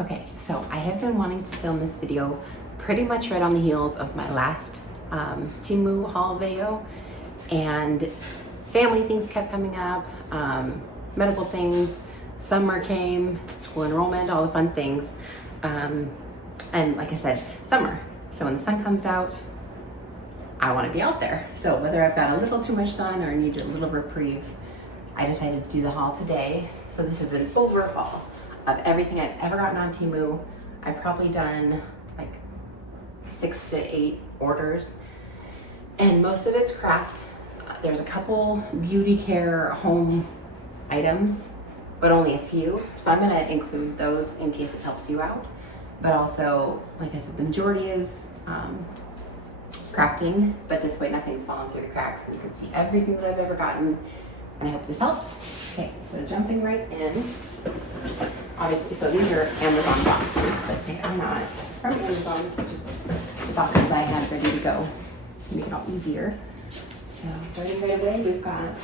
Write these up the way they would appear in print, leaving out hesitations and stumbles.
Okay, so I have been wanting to film this video pretty much right on the heels of my last Temu haul video, and family things kept coming up, medical things, summer came, school enrollment, all the fun things, and like I said, summer. So when the sun comes out, I want to be out there. So whether I've got a little too much sun or need a little reprieve, I decided to do the haul today. So this is an overhaul of everything I've ever gotten on Temu. I've probably done like 6 to 8 orders, and most of it's craft. There's a couple beauty care home items, but only a few. So I'm gonna include those in case it helps you out. But also, like I said, the majority is crafting, but this way nothing's fallen through the cracks and you can see everything that I've ever gotten, and I hope this helps. Okay, so jumping right in. Obviously, so these are Amazon boxes, but they are not from Amazon. It's just the boxes I had ready to go to make it all easier. So starting right away, we've got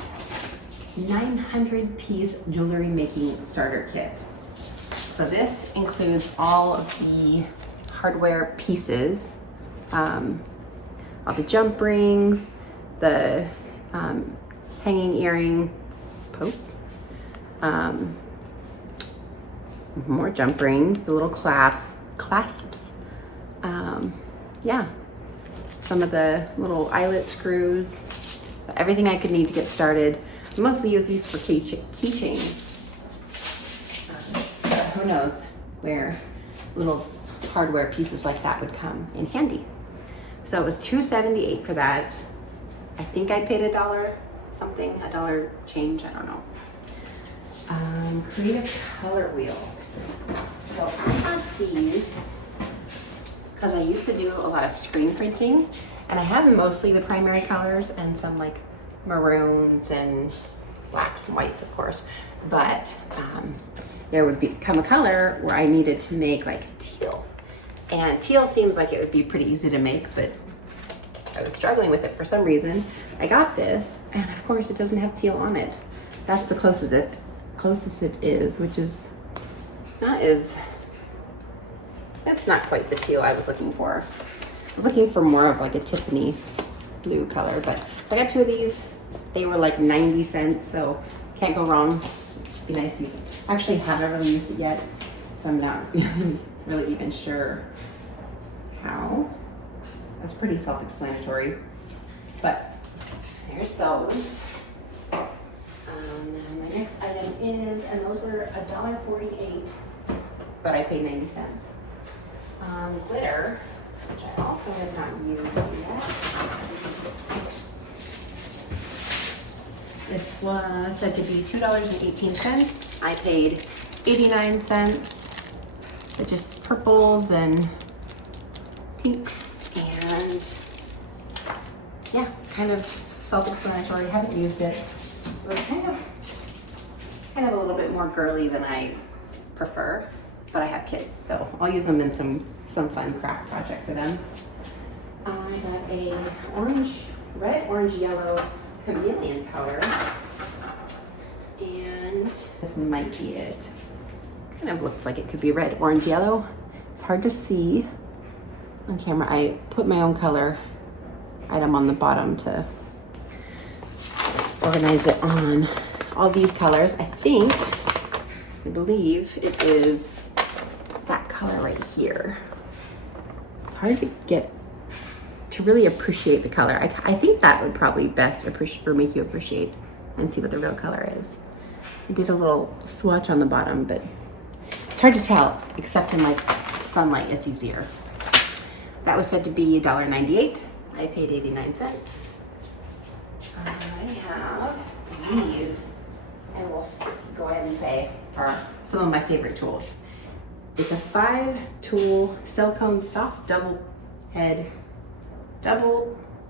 900-piece jewelry making starter kit. So this includes all of the hardware pieces, all the jump rings, the hanging earring posts, more jump rings, the little clasps, yeah, some of the little eyelet screws, everything I could need to get started. I mostly use these for keychains. Who knows where little hardware pieces like that would come in handy. So it was $2.78 for that. I think I paid $1 something, $1 change, I don't know. Creative color wheel. So I have these because I used to do a lot of screen printing, and I have mostly the primary colors and some like maroons and blacks and whites, of course. But there would come a color where I needed to make like teal. And teal seems like it would be pretty easy to make, but I was struggling with it for some reason. I got this, and of course it doesn't have teal on it. That's the closest it is, which is not as, it's not quite the teal I was looking for. I was looking for more of like a Tiffany blue color, but so I got 2 of these. They were like 90 cents, so can't go wrong. Be nice to use it. I actually haven't really used it yet, so I'm not really even sure how. That's pretty self-explanatory, but there's those. My next item is, and those were $1.48, but I paid 90 cents. Glitter, which I also have not used yet. This was said to be $2.18. I paid 89 cents. It's just purples and pinks, and yeah, kind of self-explanatory. Haven't used it. It was kind of a little bit more girly than I prefer, but I have kids, so I'll use them in some fun craft project for them. I got a red, orange, yellow chameleon powder, and this might be it. Kind of looks like it could be red, orange, yellow. It's hard to see on camera. I put my own color item on the bottom to organize it on all these colors. I believe it is that color right here. It's hard to get to really appreciate the color. I think that would probably best appreciate or make you appreciate and see what the real color is. I did a little swatch on the bottom, but it's hard to tell, except in like sunlight, it's easier. That was said to be $1.98. I paid 89 cents. I have these, and we'll go ahead and say are some of my favorite tools. It's a 5-tool silicone soft double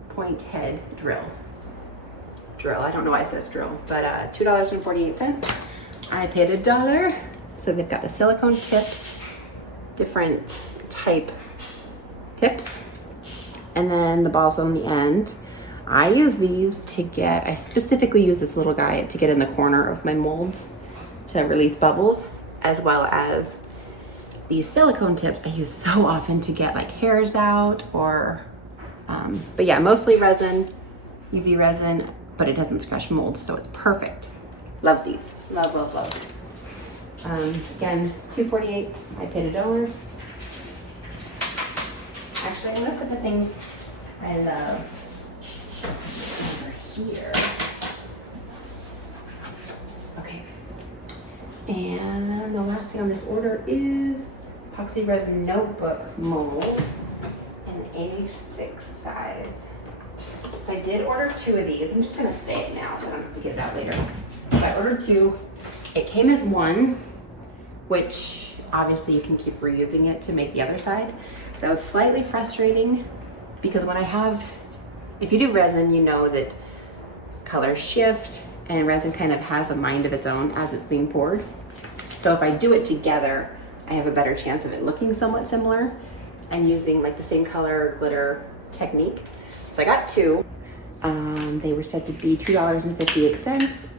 point head drill. I don't know why it says drill, but $2.48. I paid $1. So they've got the silicone tips, different type tips, and then the balls on the end. I use these to I specifically use this little guy to get in the corner of my molds to release bubbles, as well as these silicone tips I use so often to get like hairs out or, but yeah, mostly resin, UV resin, but it doesn't scratch mold, so it's perfect. Love these, love, love, love. Again, $2.48, I paid $1. Actually, I'm gonna put the things I love over here. Okay. And the last thing on this order is epoxy resin notebook mold in A6 size. So I did order 2 of these. I'm just gonna say it now so I don't have to get it out later. So I ordered 2. It came as 1, which obviously you can keep reusing it to make the other side. That was slightly frustrating because when I have, if you do resin, you know that colors shift and resin kind of has a mind of its own as it's being poured. So if I do it together, I have a better chance of it looking somewhat similar and using like the same color glitter technique. So I got 2. They were said to be $2.58.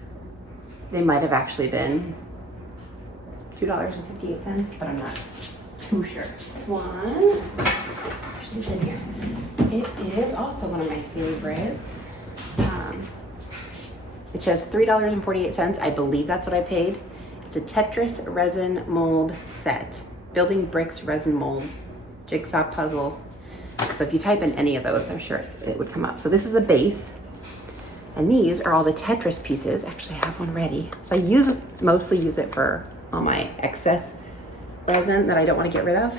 They might have actually been $2.58, but I'm not too sure. This one, actually it's in here. It is also one of my favorites. It says $3.48. I believe that's what I paid. It's a Tetris resin mold set. Building bricks resin mold, jigsaw puzzle. So if you type in any of those, I'm sure it would come up. So this is the base. And these are all the Tetris pieces. Actually, I have one ready. So I mostly use it for all my excess resin that I don't want to get rid of.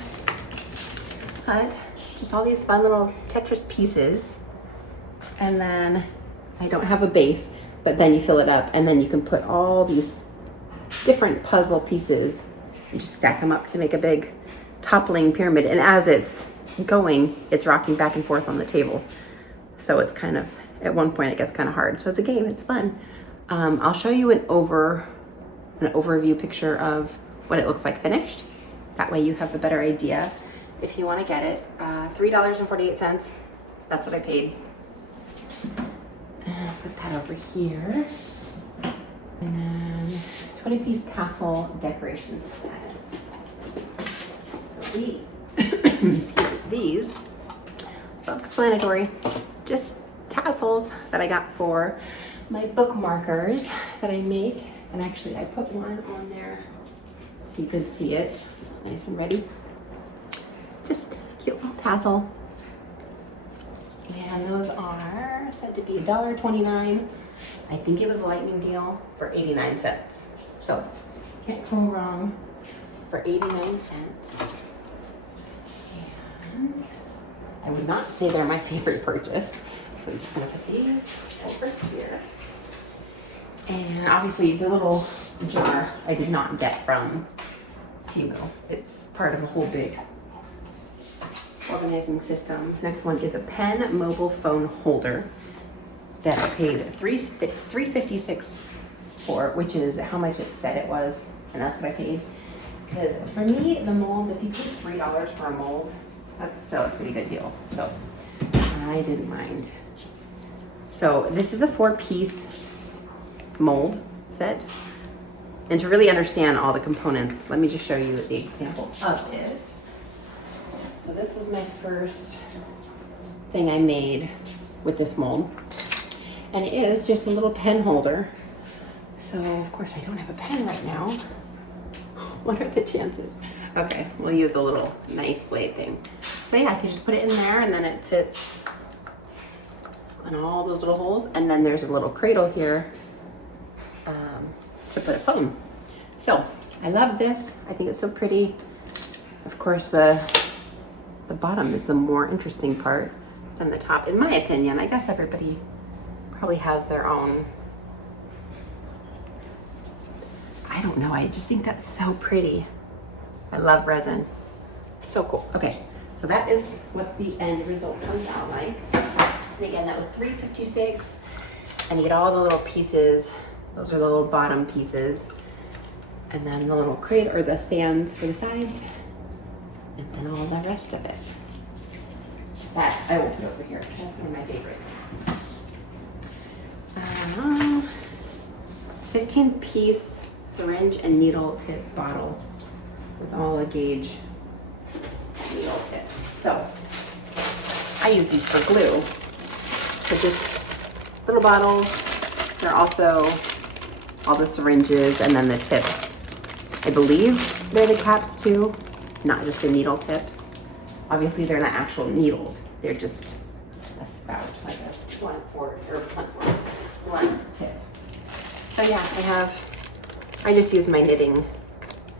But just all these fun little Tetris pieces. And then I don't have a base, but then you fill it up and then you can put all these different puzzle pieces and just stack them up to make a big toppling pyramid. And as it's going, it's rocking back and forth on the table. So it's kind of, at one point it gets kind of hard. So it's a game, it's fun. I'll show you an overview picture of what it looks like finished. That way you have a better idea if you want to get it. $3.48, that's what I paid. And I'll put that over here. And then 20-piece castle decoration set. So these, self-explanatory, just tassels that I got for my bookmarkers that I make. And actually I put one on there so you can see it. It's nice and ready. Just cute little tassel. And those are said to be $1.29. I think it was a lightning deal for 89 cents. So can't go wrong for 89 cents. And I would not say they're my favorite purchase. So I'm just gonna put these over here. And obviously the little jar I did not get from Temu. It's part of a whole big organizing system. Next one is a pen mobile phone holder that I paid $3.56 for, which is how much it said it was, and that's what I paid. Because for me, the molds, if you pay $3 for a mold, that's still a pretty good deal. So I didn't mind. So this is a 4-piece mold set. And to really understand all the components, let me just show you the example of it. So this was my first thing I made with this mold. And it is just a little pen holder. So of course I don't have a pen right now. What are the chances? Okay, we'll use a little knife blade thing. So yeah, I can just put it in there and then it sits on all those little holes. And then there's a little cradle here to put a phone. So I love this. I think it's so pretty. Of course, the bottom is the more interesting part than the top, in my opinion. I guess everybody probably has their own. I don't know. I just think that's so pretty. I love resin. So cool. Okay, so that is what the end result comes out like. And again, that was $3.56, and you get all the little pieces. Those are the little bottom pieces, and then the little crate or the stands for the sides, and then all the rest of it. That I will put over here. That's one of my favorites. 15-piece syringe and needle tip bottle with all Gorilla Gauge needle tips. So I use these for glue. So just little bottles. They're also all the syringes and then the tips. I believe they're the caps too, not just the needle tips. Obviously they're not actual needles. They're just a spout, like a blunt tip. So yeah, I just use my knitting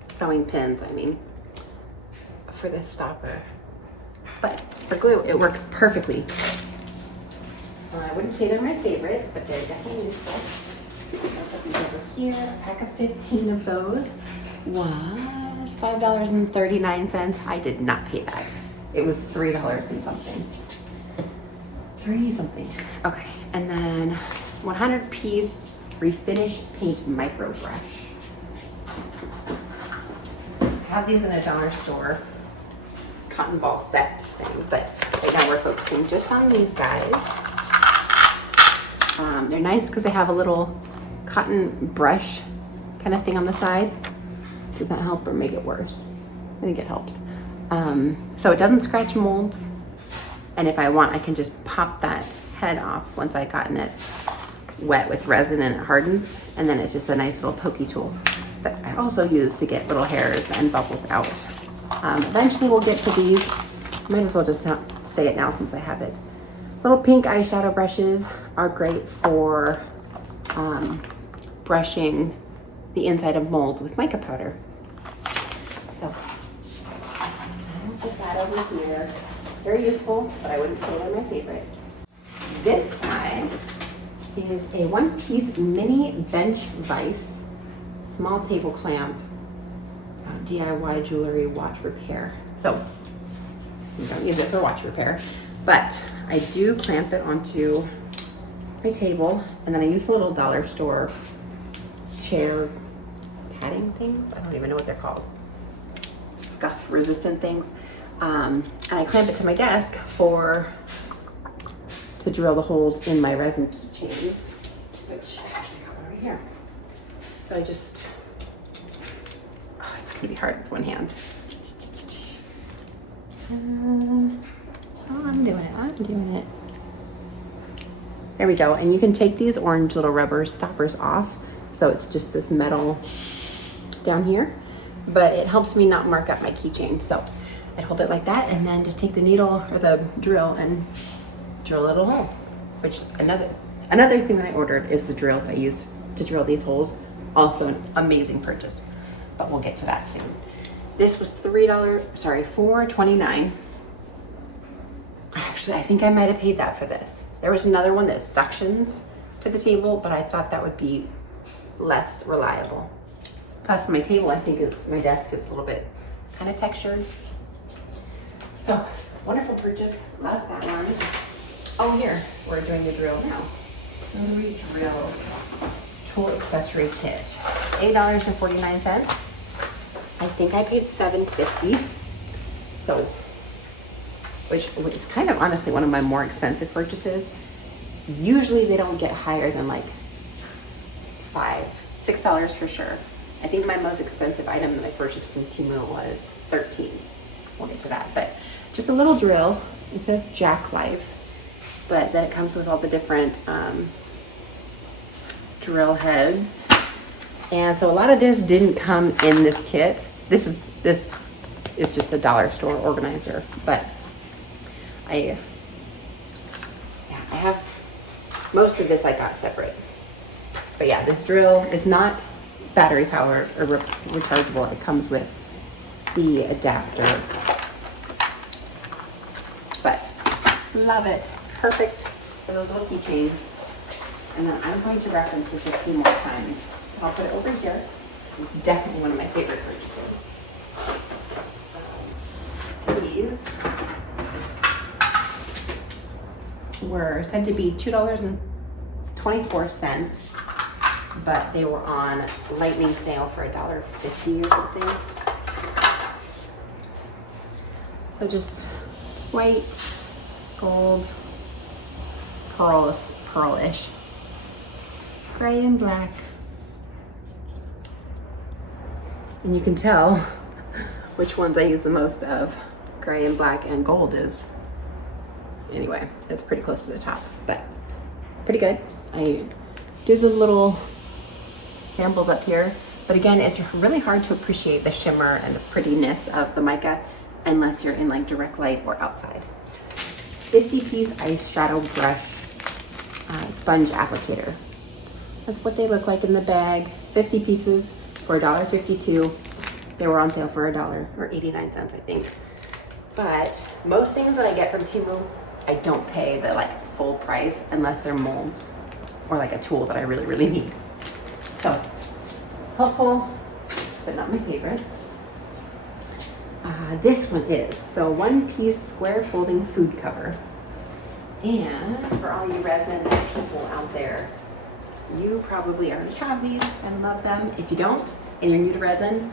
sewing pins, for this stopper. But for glue, it works perfectly. I wouldn't say they're my favorite, but they're definitely useful. I'll put these over here. A pack of 15 of those was $5.39. I did not pay that. It was $3 and something. 3 something. Okay, and then 100-piece refinish paint micro brush. I have these in a dollar store cotton ball set thing, but right now we're focusing just on these guys. They're nice because they have a little cotton brush kind of thing on the side. Does that help or make it worse? I think it helps. So it doesn't scratch molds. And if I want, I can just pop that head off once I've gotten it wet with resin and it hardens. And then it's just a nice little pokey tool that I also use to get little hairs and bubbles out. Eventually we'll get to these. Might as well just say it now since I have it. Little pink eyeshadow brushes are great for brushing the inside of molds with mica powder. So I'll put that over here. Very useful, but I wouldn't say they're my favorite. This guy is a 1-piece mini bench vise, small table clamp, DIY jewelry watch repair. So you don't use it for watch repair, but I do clamp it onto my table, and then I use little dollar store chair padding things. I don't even know what they're called. Scuff resistant things. And I clamp it to my desk to drill the holes in my resin keychains, which I actually got one right here. So I just, it's gonna be hard with one hand. I'm doing it. There we go. And you can take these orange little rubber stoppers off. So it's just this metal down here, but it helps me not mark up my keychain. So I hold it like that and then just take the needle or the drill and drill a little hole. Which another thing that I ordered is the drill that I use to drill these holes. Also an amazing purchase, but we'll get to that soon. This was $4.29. Actually, I think I might have paid that for this. There was another one that suctions to the table, but I thought that would be less reliable. Plus my table, my desk is a little bit kind of textured. So, wonderful purchase, love that one. Oh, here, we're doing the drill now. Rotary drill tool accessory kit, $8.49. I think I paid $7.50. So, which is kind of honestly one of my more expensive purchases. Usually they don't get higher than like $5, $6 for sure. I think my most expensive item that I purchased from Temu was $13. We'll get to that, but just a little drill. It says Jackknife, but then it comes with all the different drill heads. And so a lot of this didn't come in this kit. This is just a dollar store organizer, but I have most of this I got separate. But yeah, this drill is not battery powered or rechargeable. It comes with the adapter. But love it. It's perfect for those little keychains. And then I'm going to reference this a few more times. I'll put it over here. This is definitely one of my favorite purchases. These were said to be $2.24, but they were on lightning sale for $1.50 or something. So just white, gold, pearl-ish, gray and black. And you can tell which ones I use the most of. Gray and black and gold is, anyway, it's pretty close to the top, but pretty good. I did the little samples up here, but again, it's really hard to appreciate the shimmer and the prettiness of the mica unless you're in like direct light or outside. 50-piece eyeshadow brush sponge applicator. That's what they look like in the bag. 50 pieces for $1.52. They were on sale for $1 or 89 cents, I think. But most things that I get from Temu, I don't pay the like full price unless they're molds or like a tool that I really, really need. So helpful, but not my favorite. This one is, so 1-piece square folding food cover. And for all you resin people out there, you probably already have these and love them. If you don't, and you're new to resin,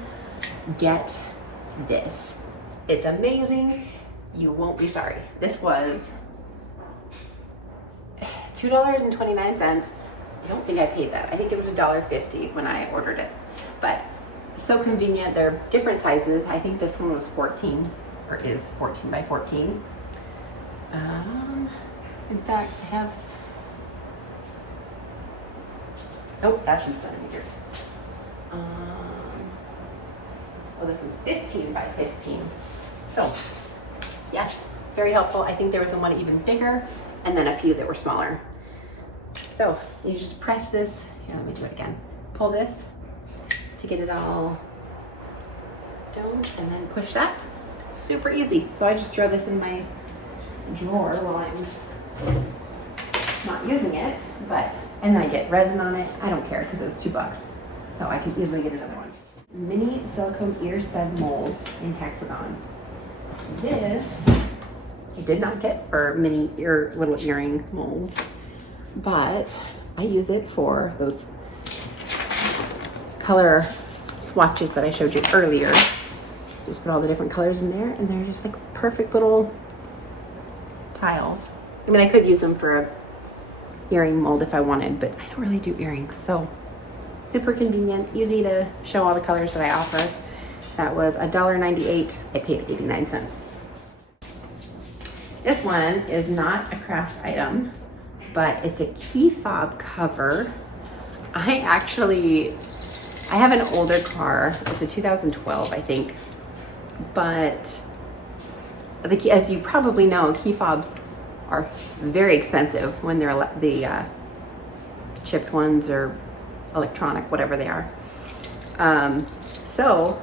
get this. It's amazing. You won't be sorry. This was $2.29. I don't think I paid that. I think it was $1.50 when I ordered it. But so convenient. They're different sizes. I think this one was 14 or is 14 by 14. In fact, I have, oh, that's in centimeters. Well, this was 15 by 15. So yes, very helpful. I think there was one even bigger and then a few that were smaller. So you just press this, here, let me do it again. Pull this to get it all done and then push that. It's super easy. So I just throw this in my drawer while I'm not using it, and then I get resin on it. I don't care because it was $2. So I can easily get another one. Mini silicone ear stud mold in hexagon. This I did not get for mini little earring molds, but I use it for those color swatches that I showed you earlier. Just put all the different colors in there and they're just like perfect little tiles. I mean, I could use them for a earring mold if I wanted, but I don't really do earrings, so super convenient, easy to show all the colors that I offer. That was $1.98. I paid 89 cents. This one is not a craft item, but it's a key fob cover. I have an older car. It's a 2012, I think. But as you probably know, key fobs are very expensive when they're the chipped ones or electronic, whatever they are. So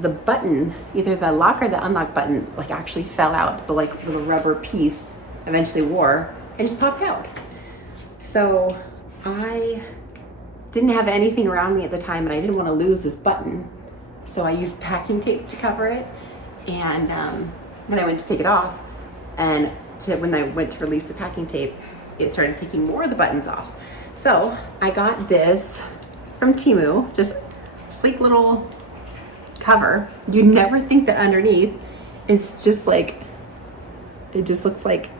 the button, either the lock or the unlock button, like actually fell out. The like little rubber piece eventually wore and just popped out. So I didn't have anything around me at the time, and I didn't want to lose this button. So I used packing tape to cover it. And when I went to take it off, and when I went to release the packing tape, it started taking more of the buttons off. So I got this from Temu, just sleek little cover. You never think that underneath it's just like, it just looks like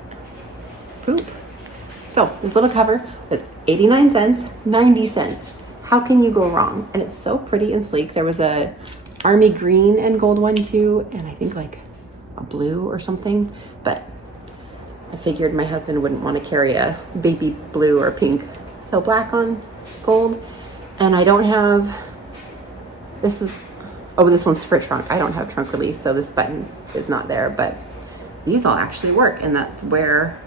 poop. So this little cover was 89 cents, 90 cents. How can you go wrong? And it's so pretty and sleek. There was a army green and gold one too, and I think like a blue or something, but I figured my husband wouldn't want to carry a baby blue or pink. So black on gold. And I don't have, this one's for trunk. I don't have trunk release, so this button is not there, but these all actually work, and that's where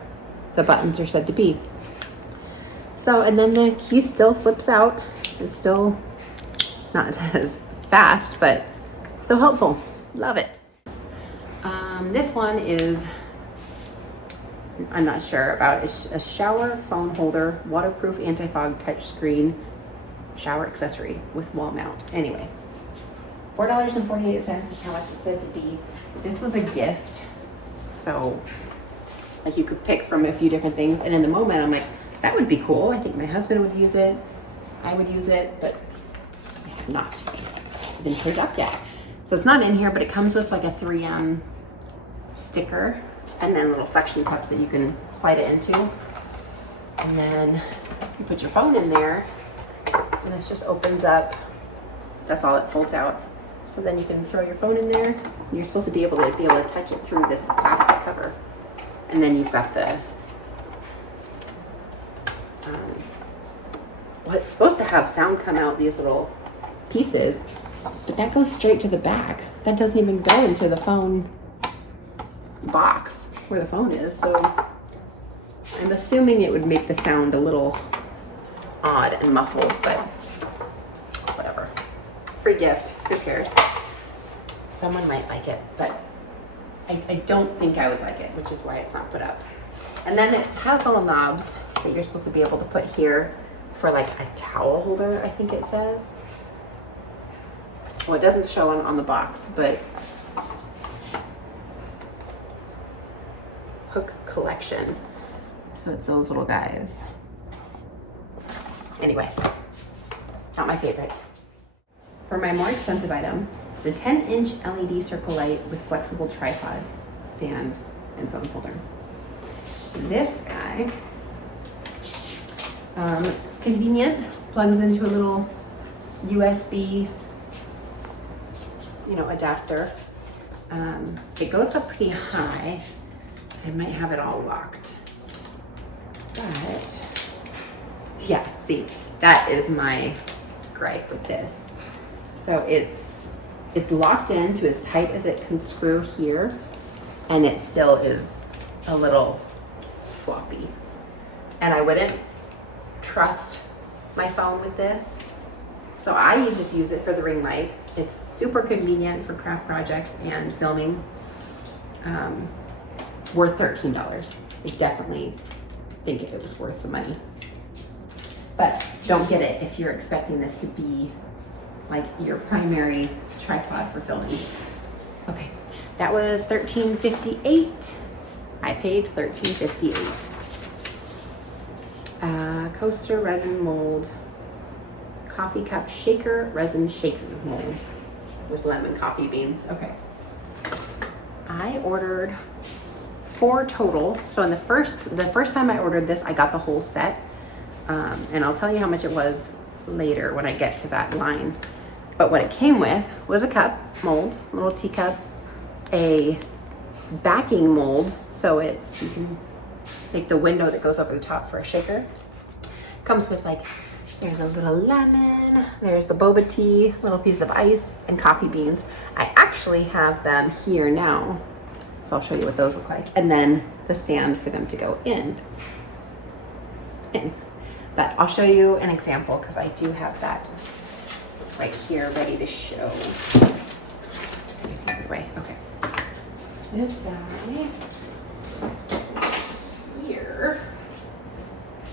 the buttons are said to be. So, and then the key still flips out. It's still not as fast, but so helpful. Love it. This one is, I'm not sure about, it's a shower phone holder, waterproof anti-fog touchscreen shower accessory with wall mount. Anyway, $4.48 is how much it's said to be. This was a gift, so like you could pick from a few different things, and in the moment I'm like, that would be cool. I think my husband would use it, I would use it, but I have not been picked up yet. So it's not in here, but it comes with like a 3M sticker and then little suction cups that you can slide it into. And then you put your phone in there and this just opens up. That's all it folds out. So then you can throw your phone in there. You're supposed to be able to touch it through this plastic cover. And then you've got the, well, it's supposed to have sound come out these little pieces, but that goes straight to the back. That doesn't even go into the phone box where the phone is. So I'm assuming it would make the sound a little odd and muffled, but whatever. Free gift, who cares? Someone might like it, but I don't think I would like it, which is why it's not put up. And then it has little knobs that you're supposed to be able to put here for like a towel holder, I think it says. Well, it doesn't show on the box, but hook collection. So it's those little guys. Anyway, not my favorite. For my more expensive item, it's a 10-inch LED circle light with flexible tripod, stand, and phone holder. This guy, convenient, plugs into a little USB, adapter. It goes up pretty high. I might have it all locked. But yeah, see, that is my gripe with this. So it's locked in to as tight as it can screw here, and it still is a little floppy. And I wouldn't trust my phone with this. So I just use it for the ring light. It's super convenient for craft projects and filming. Worth $13. I definitely think it was worth the money. But don't get it if you're expecting this to be like your primary tripod for filming. Okay, that was $13.58. I paid $13.58. Coaster resin mold, coffee cup shaker resin shaker mold with lemon coffee beans. Okay, I ordered 4 total. So in the first time I ordered this, I got the whole set, and I'll tell you how much it was later when I get to that line. But what it came with was a cup mold, little teacup, a backing mold, so you can make the window that goes over the top for a shaker. Comes with there's a little lemon, there's the boba tea, little piece of ice, and coffee beans. I actually have them here now, so I'll show you what those look like. And then the stand for them to go in. But I'll show you an example because I do have that right here ready to show. Way. Okay. This guy here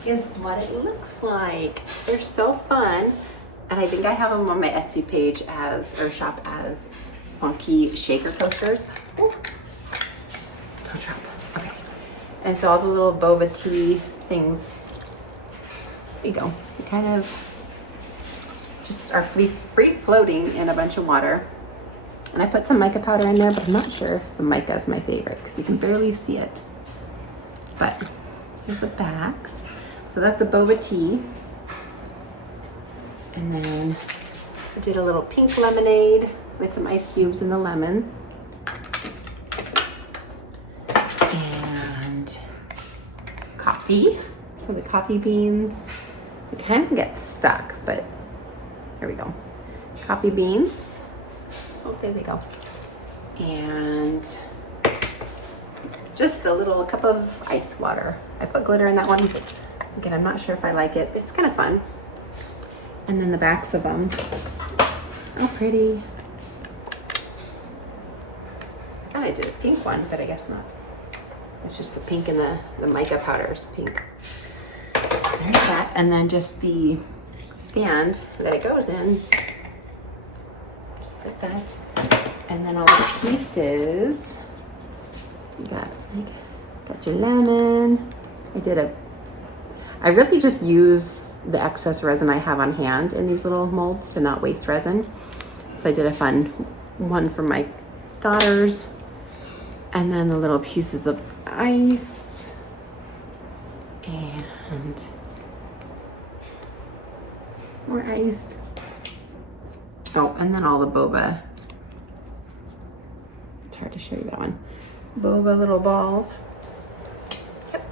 is what it looks like. They're so fun. And I think I have them on my Etsy page shop as funky shaker coasters. Oh, don't drop. Okay. And so all the little boba tea things, there you go. They kind of just are free floating in a bunch of water. And I put some mica powder in there, but I'm not sure if the mica is my favorite because you can barely see it. But here's the backs. So that's a boba tea. And then I did a little pink lemonade with some ice cubes and the lemon. And coffee. So the coffee beans, it kind of gets stuck, but there we go. Coffee beans. Oh, there they go. And just a cup of ice water. I put glitter in that one. Again, I'm not sure if I like it, but it's kind of fun. And then the backs of them. Oh, pretty. I thought I did a pink one, but I guess not. It's just the pink and the mica powder is pink. So there's that. And then just the stand that it goes in. Just like that. And then all the pieces. You got your lemon. I really just use the excess resin I have on hand in these little molds to not waste resin. So I did a fun one for my daughters. And then the little pieces of ice. And more ice. Oh, and then all the boba hard to show you that one. Boba little balls. Yep.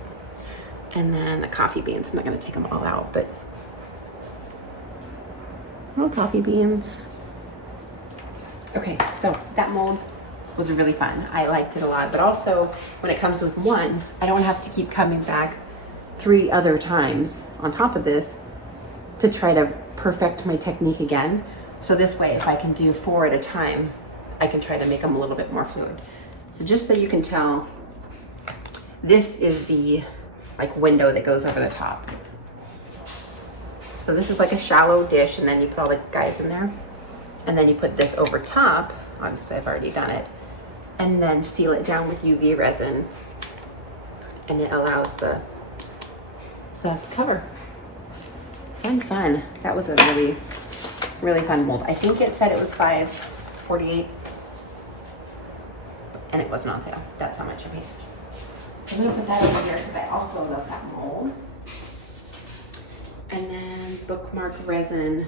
And then the coffee beans. I'm not gonna take them all out, but little coffee beans. Okay, so that mold was really fun. I liked it a lot, but also when it comes with one, I don't have to keep coming back 3 other times on top of this to try to perfect my technique again. So this way, if I can do 4 at a time, I can try to make them a little bit more fluid. So just so you can tell, this is the like window that goes over the top. So this is like a shallow dish, and then you put all the guys in there, and then you put this over top. Obviously I've already done it, and then seal it down with UV resin, and it allows the, so that's the cover. Fun. That was a really fun mold. I think it said it was $5.48, and it wasn't on sale. That's how much I paid. So I'm gonna put that over here because I also love that mold. And then bookmark resin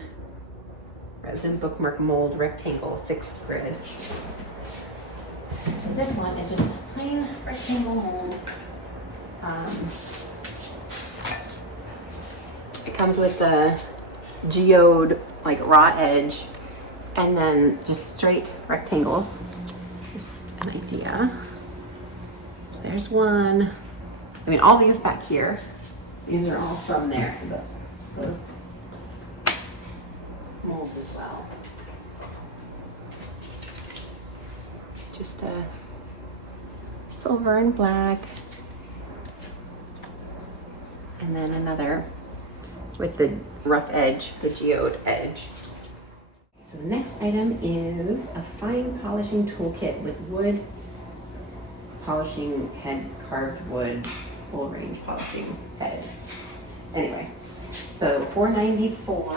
bookmark mold rectangle 6th grid. So this one is just plain rectangle mold. It comes with the geode like raw edge, and then just straight rectangles. Just an idea. So there's one. I mean, all these back here, these are all from there. Those molds as well. Just a silver and black, and then another with the rough edge, the geode edge. So the next item is a fine polishing toolkit with wood polishing head, carved wood, full range polishing head. Anyway, so $4.94 for,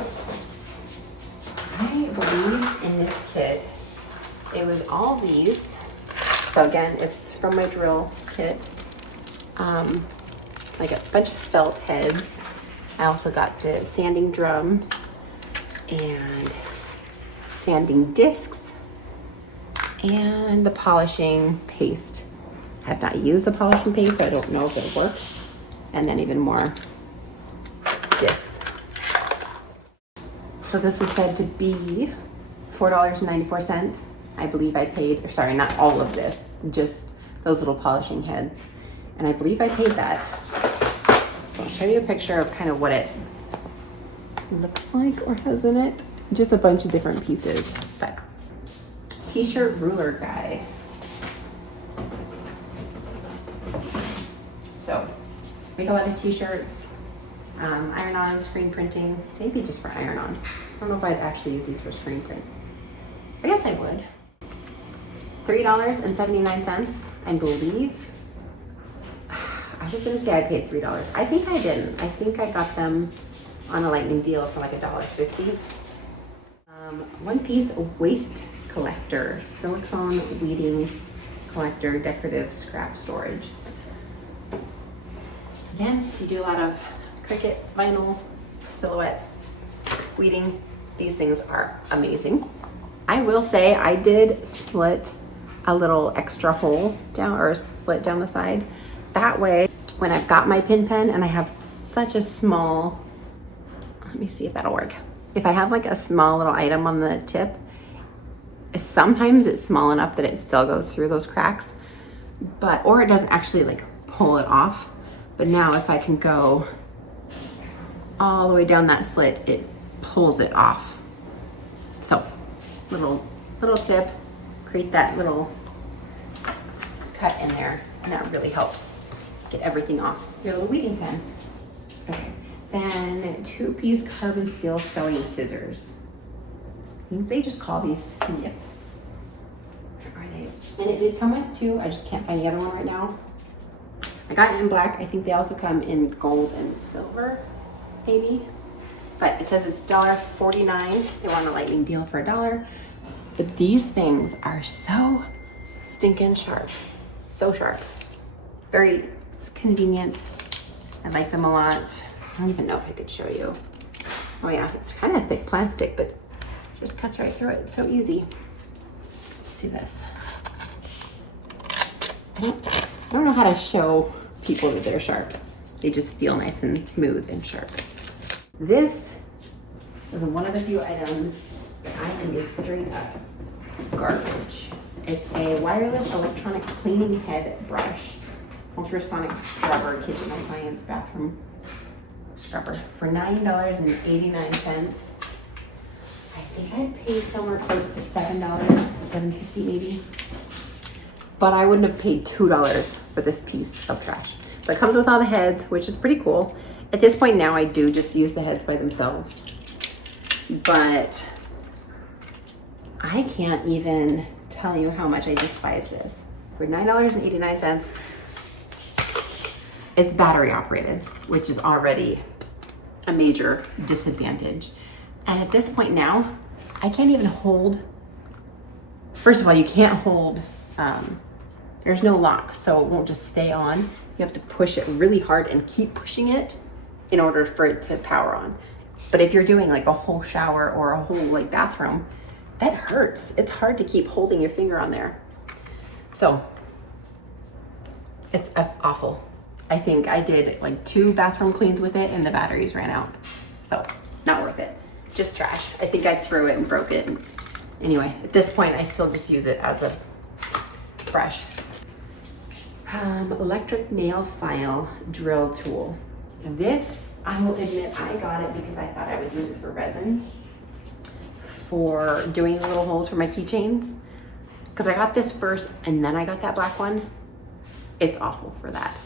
oops, I believe in this kit, it was all these. So again, it's from my drill kit. Like a bunch of felt heads. I also got the sanding drums and sanding discs and the polishing paste. I have not used the polishing paste, so I don't know if it works. And then even more discs. So this was said to be $4.94. I believe I paid, or sorry, not all of this, just those little polishing heads. And I believe I paid that. So I'll show you a picture of kind of what it looks like or has in it. Just a bunch of different pieces. But t-shirt ruler guide. So make a lot of t-shirts, iron on, screen printing, maybe just for iron on. I don't know if I'd actually use these for screen print. I guess I would. $3.79, I believe. I was gonna say I paid $3. I think I didn't. I think I got them on a lightning deal for like $1.50. One piece waste collector, silicone weeding collector, decorative scrap storage. Again, you do a lot of Cricut, vinyl, silhouette, weeding. These things are amazing. I will say I did slit a little extra hole down, or slit down the side. That way, when I've got my pin pen and I have such a small, let me see if that'll work. If I have like a small little item on the tip, sometimes it's small enough that it still goes through those cracks, but, or it doesn't actually like pull it off. But now if I can go all the way down that slit, it pulls it off. So little tip, create that little cut in there, and that really helps get everything off your little weeding pen. Okay, then 2-piece carbon steel sewing scissors. I think they just call these snips. Where are they? And it did come with 2, I just can't find the other one right now. I got it in black. I think they also come in gold and silver, maybe. But it says it's $1.49. They were on a lightning deal for $1. But these things are so stinking sharp. So sharp. Very convenient. I like them a lot. I don't even know if I could show you. Oh yeah, it's kind of thick plastic, but it just cuts right through it. It's so easy. see this. I don't know how to show people that they're sharp. They just feel nice and smooth and sharp. This is one of the few items that I think is straight up garbage. It's a wireless electronic cleaning head brush, ultrasonic scrubber, kitchen appliance, bathroom scrubber for $9.89. I think I paid somewhere close to $7, $7.50 maybe. But I wouldn't have paid $2 for this piece of trash. So it comes with all the heads, which is pretty cool. At this point now, I do just use the heads by themselves. But I can't even tell you how much I despise this. For $9.89, it's battery operated, which is already a major disadvantage. And at this point now, I can't even hold, first of all, you can't hold, there's no lock, so it won't just stay on. You have to push it really hard and keep pushing it in order for it to power on. But if you're doing like a whole shower or a whole like bathroom, that hurts. It's hard to keep holding your finger on there. So it's awful. I think I did like 2 bathroom cleans with it and the batteries ran out. So not worth it, just trash. I think I threw it and broke it. Anyway, at this point, I still just use it as a brush. Electric nail file drill tool. This, I will admit, I got it because I thought I would use it for resin, for doing the little holes for my keychains. Because I got this first and then I got that black one. It's awful for that.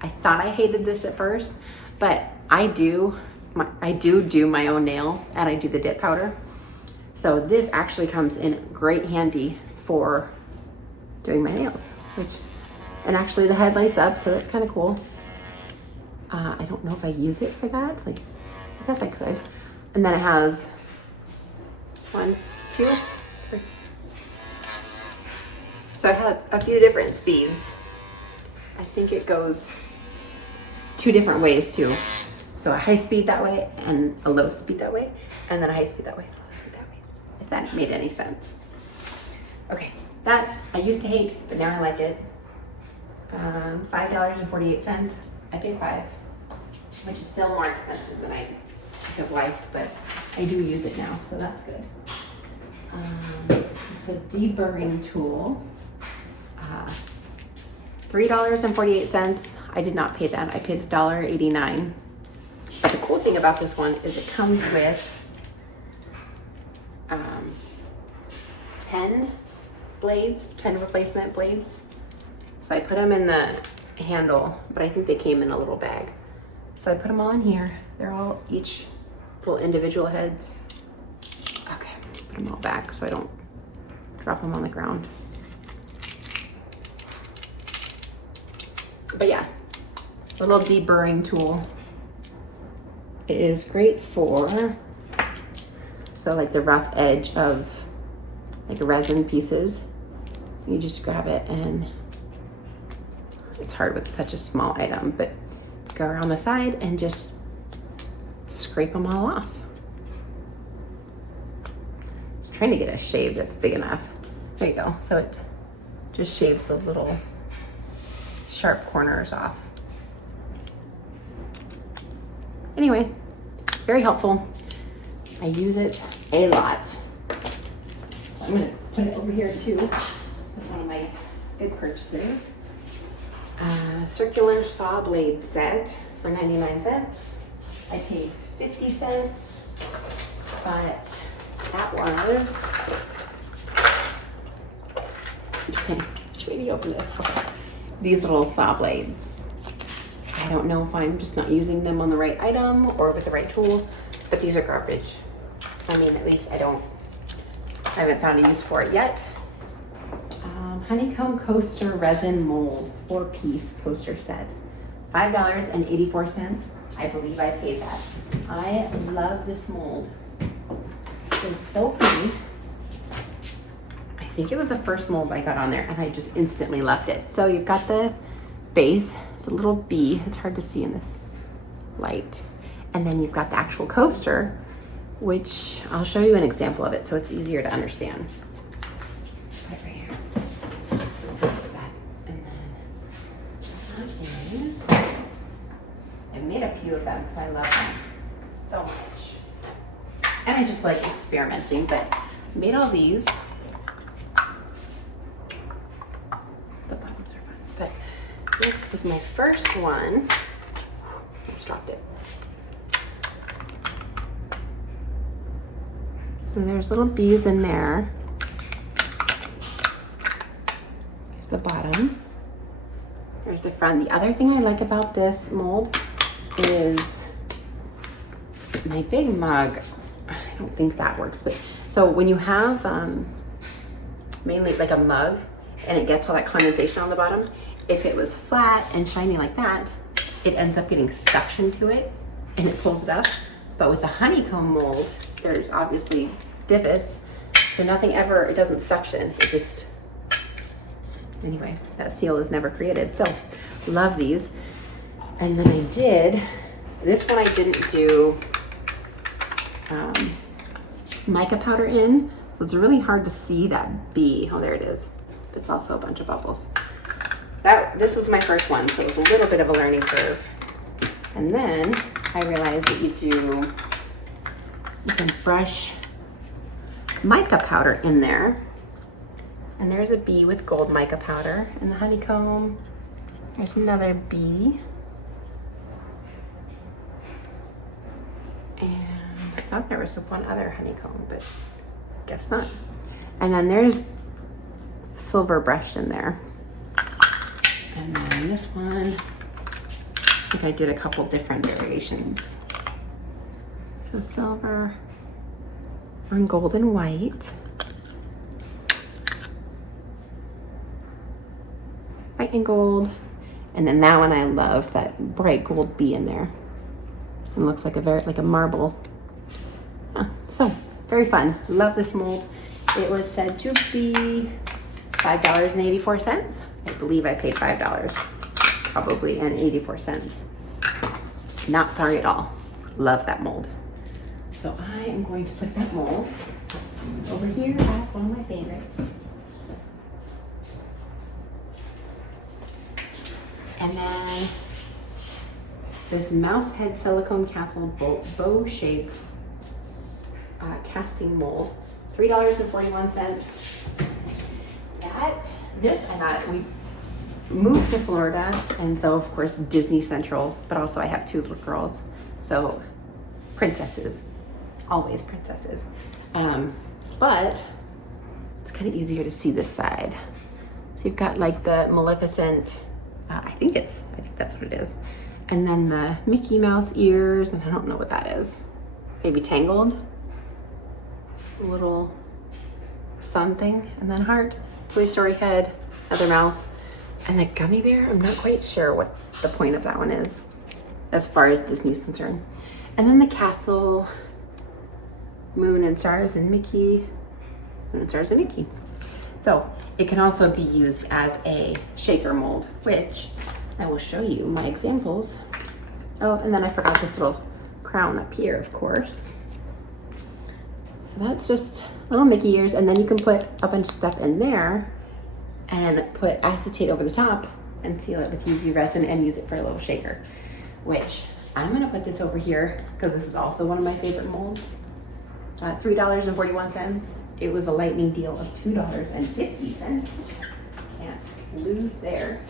I thought I hated this at first, but I do my own nails and I do the dip powder. So this actually comes in great handy for doing my nails, and actually the head lights up, so that's kind of cool. I don't know if I use it for that. Like, I guess I could. And then it has 1, 2, 3. So it has a few different speeds. I think it goes 2 different ways too. So a high speed that way and a low speed that way, and then a high speed that way, low speed that way. If that made any sense. Okay, that I used to hate, but now I like it. $5.48. I paid $5, which is still more expensive than I have liked, but I do use it now, so that's good. It's a deburring tool. $3.48. I did not pay that. I paid $1.89. But the cool thing about this one is it comes with 10 blades, 10 replacement blades. So I put them in the handle, but I think they came in a little bag. So I put them all in here. They're all each little individual heads. Okay, put them all back so I don't drop them on the ground. But yeah, little deburring tool. It is great for, so like the rough edge of like resin pieces. You just grab it, and it's hard with such a small item, but go around the side and just scrape them all off. I was trying to get a shave that's big enough. There you go. So it just shaves those little sharp corners off. Anyway, very helpful. I use it a lot. I'm gonna put it over here too. It's one of my good purchases. Circular saw blade set for 99 cents. I paid 50 cents, but that was, okay, just maybe open this. Okay. These little saw blades. I don't know if I'm just not using them on the right item or with the right tool, but these are garbage. I mean, at least I haven't found a use for it yet. Honeycomb coaster resin mold, 4-piece coaster set. $5.84. I believe I paid that. I love this mold. It's so pretty. I think it was the first mold I got on there and I just instantly loved it. So you've got the base, it's a little bee, it's hard to see in this light. And then you've got the actual coaster, which I'll show you an example of it so it's easier to understand. Right few of them because I love them so much. And I just like experimenting, but I made all these. The bottoms are fun, but this was my first one. Almost dropped it. So there's little bees in there. Here's the bottom. There's the front. The other thing I like about this mold is my big mug. I don't think that works, but so when you have mainly like a mug and it gets all that condensation on the bottom, if it was flat and shiny like that, it ends up getting suction to it and it pulls it up. But with the honeycomb mold, there's obviously divots, so nothing ever, it doesn't suction, it just, anyway, that seal is never created. So love these. And then I did, this one I didn't do mica powder in. So it's really hard to see that bee. Oh, there it is. It's also a bunch of bubbles. This was my first one, so it was a little bit of a learning curve. And then I realized that you can brush mica powder in there. And there's a bee with gold mica powder in the honeycomb. There's another bee. And I thought there was one other honeycomb, but guess not. And then there's silver brushed in there. And then this one, I think I did a couple different variations. So silver on gold and white. White and gold. And then that one I love, that bright gold bee in there. It looks like like a marble. So very fun. Love this mold. It was said to be $5.84. I believe I paid $5 probably and 84 cents. Not sorry at all. Love that mold. So I am going to put that mold over here as one of my favorites. And then this mouse head silicone castle bow-shaped casting mold, $3.41. We moved to Florida, and so of course Disney Central, but also I have two little girls, so princesses, always princesses. But it's kind of easier to see this side. So you've got like the Maleficent, I think that's what it is. And then the Mickey Mouse ears, and I don't know what that is. Maybe Tangled, a little sun thing, and then heart, Toy Story head, another mouse, and the gummy bear. I'm not quite sure what the point of that one is, as far as Disney's concerned. And then the castle, moon and stars and Mickey, moon and stars and Mickey. So it can also be used as a shaker mold, which I will show you my examples. Oh, and then I forgot this little crown up here, of course. So that's just little Mickey ears, and then you can put a bunch of stuff in there and put acetate over the top and seal it with UV resin and use it for a little shaker, which I'm gonna put this over here because this is also one of my favorite molds. $3.41. It was a lightning deal of $2.50. Can't lose there.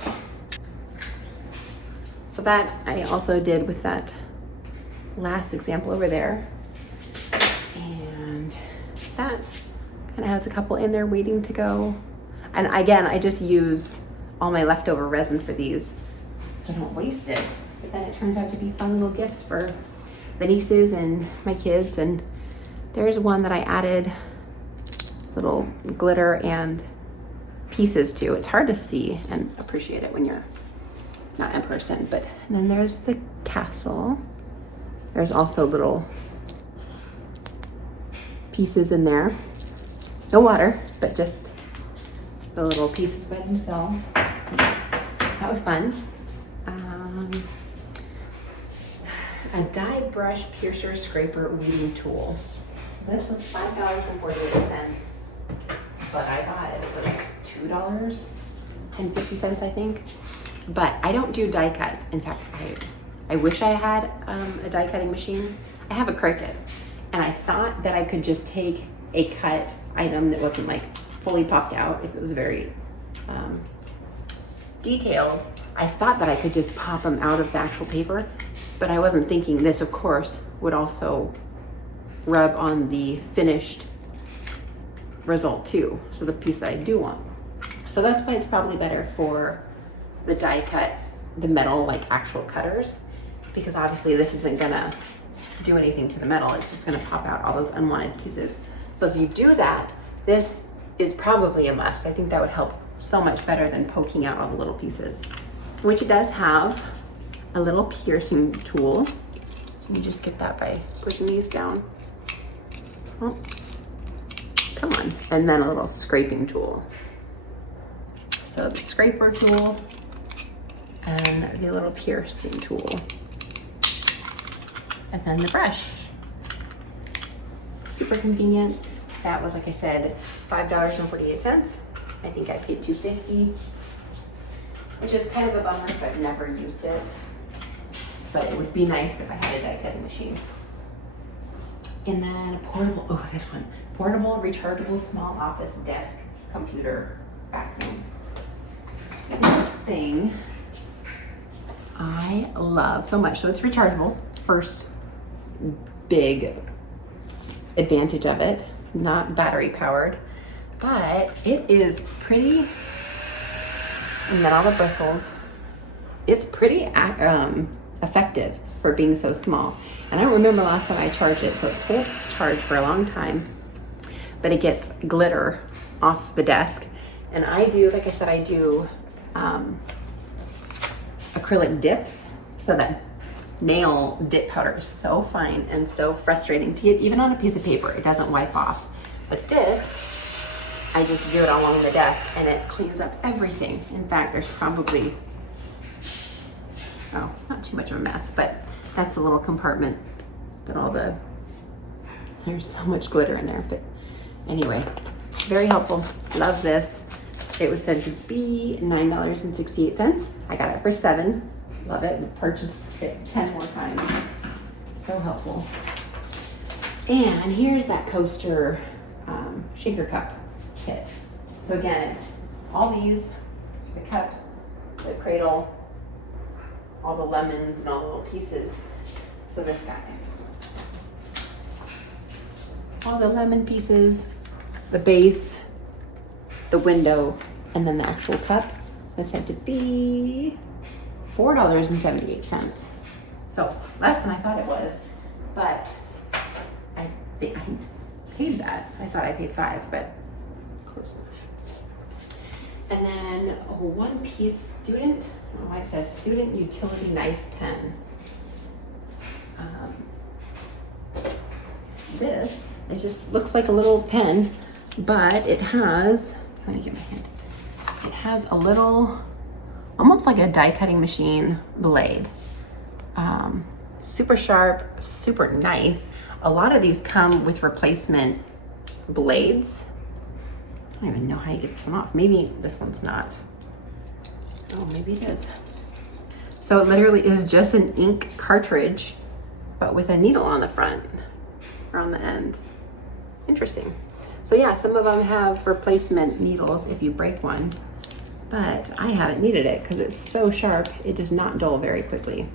So that I also did with that last example over there. And that kind of has a couple in there waiting to go. And again, I just use all my leftover resin for these so I don't waste it. But then it turns out to be fun little gifts for the nieces and my kids. And there's one that I added little glitter and pieces to. It's hard to see and appreciate it when you're not in person. But and then there's the castle. There's also little pieces in there. No water, but just the little pieces by themselves. That was fun. A die brush piercer scraper weeding tool. This was $5.48, but I got it for like $2.50, I think. But I don't do die cuts. In fact, I wish I had a die cutting machine. I have a Cricut, and I thought that I could just take a cut item that wasn't like fully popped out if it was very detailed. I thought that I could just pop them out of the actual paper, but I wasn't thinking this, of course, would also rub on the finished result too. So the piece that I do want. So that's why it's probably better for the die cut, the metal, like actual cutters, because obviously this isn't gonna do anything to the metal. It's just gonna pop out all those unwanted pieces. So if you do that, this is probably a must. I think that would help so much better than poking out all the little pieces. Which it does have a little piercing tool. You just get that by pushing these down. Oh, come on. And then a little scraping tool. So the scraper tool and the little piercing tool. And then the brush. Super convenient. That was, like I said, $5.48. I think I paid $2.50, which is kind of a bummer because I've never used it. But it would be nice if I had a die cutting machine. And then a portable, oh, this one. Portable, rechargeable, small office desk computer vacuum. This thing I love so much. So it's rechargeable. First big advantage of it, not battery powered, but it is pretty, and then all the bristles, it's pretty effective for being so small. And I don't remember last time I charged it, so it's full charge for a long time, but it gets glitter off the desk. And I do, like I said, I do acrylic dips, so that nail dip powder is so fine and so frustrating to get even on a piece of paper. It doesn't wipe off. But this, I just do it along the desk and it cleans up everything. In fact, there's probably, oh, not too much of a mess, but that's the little compartment that all the, there's so much glitter in there. But anyway, very helpful. Love this. It was said to be $9.68. I got it for $7. Love it. Purchased it 10 more times. So helpful. And here's that coaster shaker cup kit. So again, it's all these, the cup, the cradle, all the lemons and all the little pieces. So this guy. All the lemon pieces, the base, the window, and then the actual cup. This had to be $4.78. So less than I thought it was, but I think I paid that. I thought I paid $5, but close enough. And then a one piece student, I don't know why it says student utility knife pen. This, it just looks like a little pen, but it has, let me get my hand. It has a little, almost like a die cutting machine blade. Super sharp, super nice. A lot of these come with replacement blades. I don't even know how you get this one off. Maybe this one's not. Oh, maybe it is. So it literally is just an ink cartridge, but with a needle on the front or on the end. Interesting. So yeah, some of them have replacement needles if you break one, but I haven't needed it because it's so sharp. It does not dull very quickly.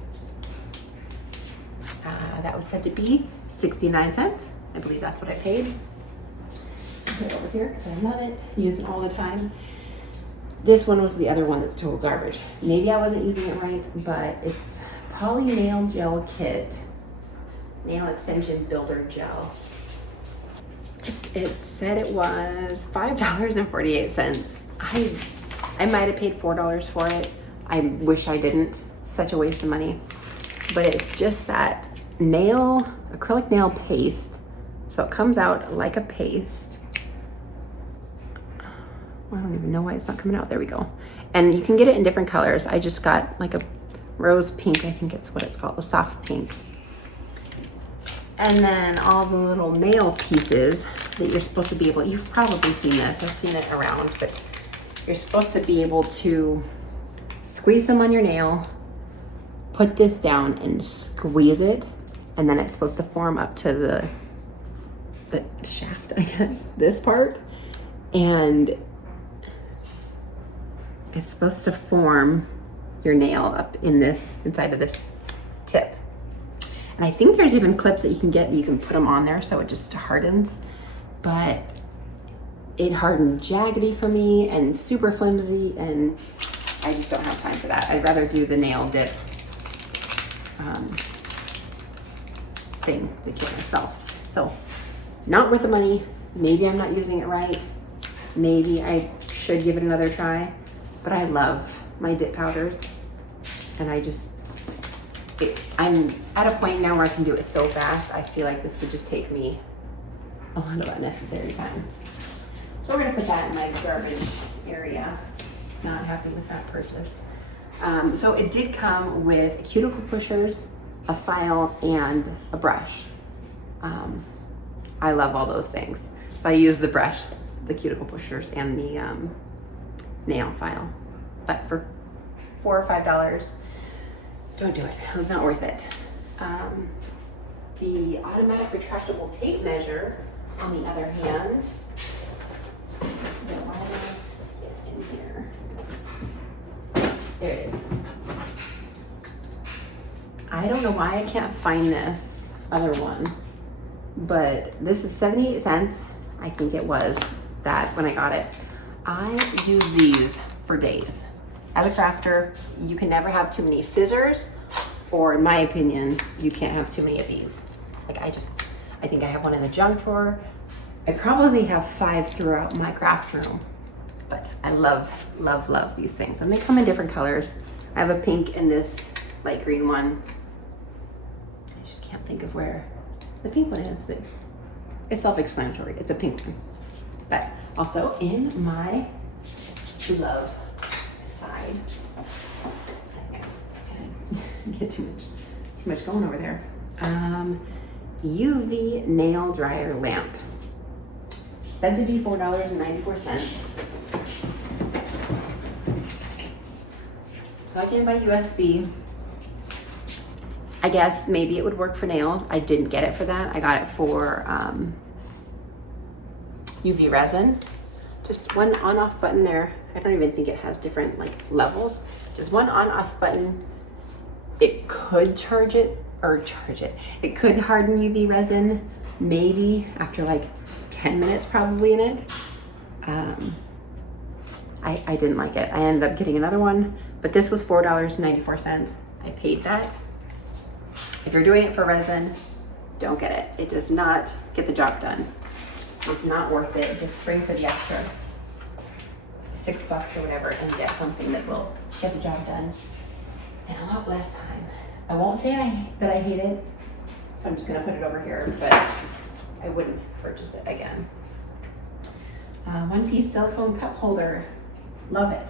That was said to be 69 cents. I believe that's what I paid. Put it over here because I love it. Use it all the time. This one was the other one that's total garbage. Maybe I wasn't using it right, but it's Poly Nail Gel Kit. Nail Extension Builder Gel. It said it was $5.48. I might have paid $4 for it. I wish I didn't. Such a waste of money. But it's just that acrylic nail paste. So it comes out like a paste. I don't even know why it's not coming out. There we go. And you can get it in different colors. I just got like a rose pink, I think it's what it's called, a soft pink. And then all the little nail pieces that you're supposed to be able, you've probably seen this, I've seen it around, but you're supposed to be able to squeeze them on your nail, put this down and squeeze it, and then it's supposed to form up to the shaft, I guess, this part, and it's supposed to form your nail up in this, inside of this tip. And I think there's even clips that you can get, you can put them on there so it just hardens, but it hardened jaggedy for me and super flimsy, and I just don't have time for that. I'd rather do the nail dip thing, the kit myself. So not worth the money. Maybe I'm not using it right. Maybe I should give it another try, but I love my dip powders, and I'm at a point now where I can do it so fast. I feel like this would just take me a lot of unnecessary time. So we're gonna put that in my garbage area. Not happy with that purchase. So it did come with cuticle pushers, a file, and a brush. I love all those things. So I use the brush, the cuticle pushers, and the nail file. But for $4 or $5, don't do it. It's not worth it. The automatic retractable tape measure, on the other hand, in here. There it is. I don't know why I can't find this other one, but this is 78 cents. I think it was that when I got it. I use these for days. As a crafter, you can never have too many scissors, or in my opinion, you can't have too many of these. Like I think I have one in the junk drawer. I probably have 5 throughout my craft room, but I love, love, love these things. And they come in different colors. I have a pink and this light green one. I just can't think of where the pink one is, but it's self-explanatory. It's a pink one. But also in my glove side, get too much going over there. UV nail dryer lamp. Said to be $4.94. Plugged in by USB. I guess maybe it would work for nails. I didn't get it for that. I got it for UV resin. Just one on-off button there. I don't even think it has different like levels. Just one on-off button. It could charge it. It could harden UV resin, maybe after like 10 minutes probably in it. I didn't like it. I ended up getting another one, but this was $4.94. I paid that. If you're doing it for resin, don't get it. It does not get the job done. It's not worth it. Just spring for the extra $6 or whatever and get something that will get the job done in a lot less time. I won't say that I hate it, so I'm just gonna put it over here, but I wouldn't purchase it again. One-piece silicone cup holder, love it.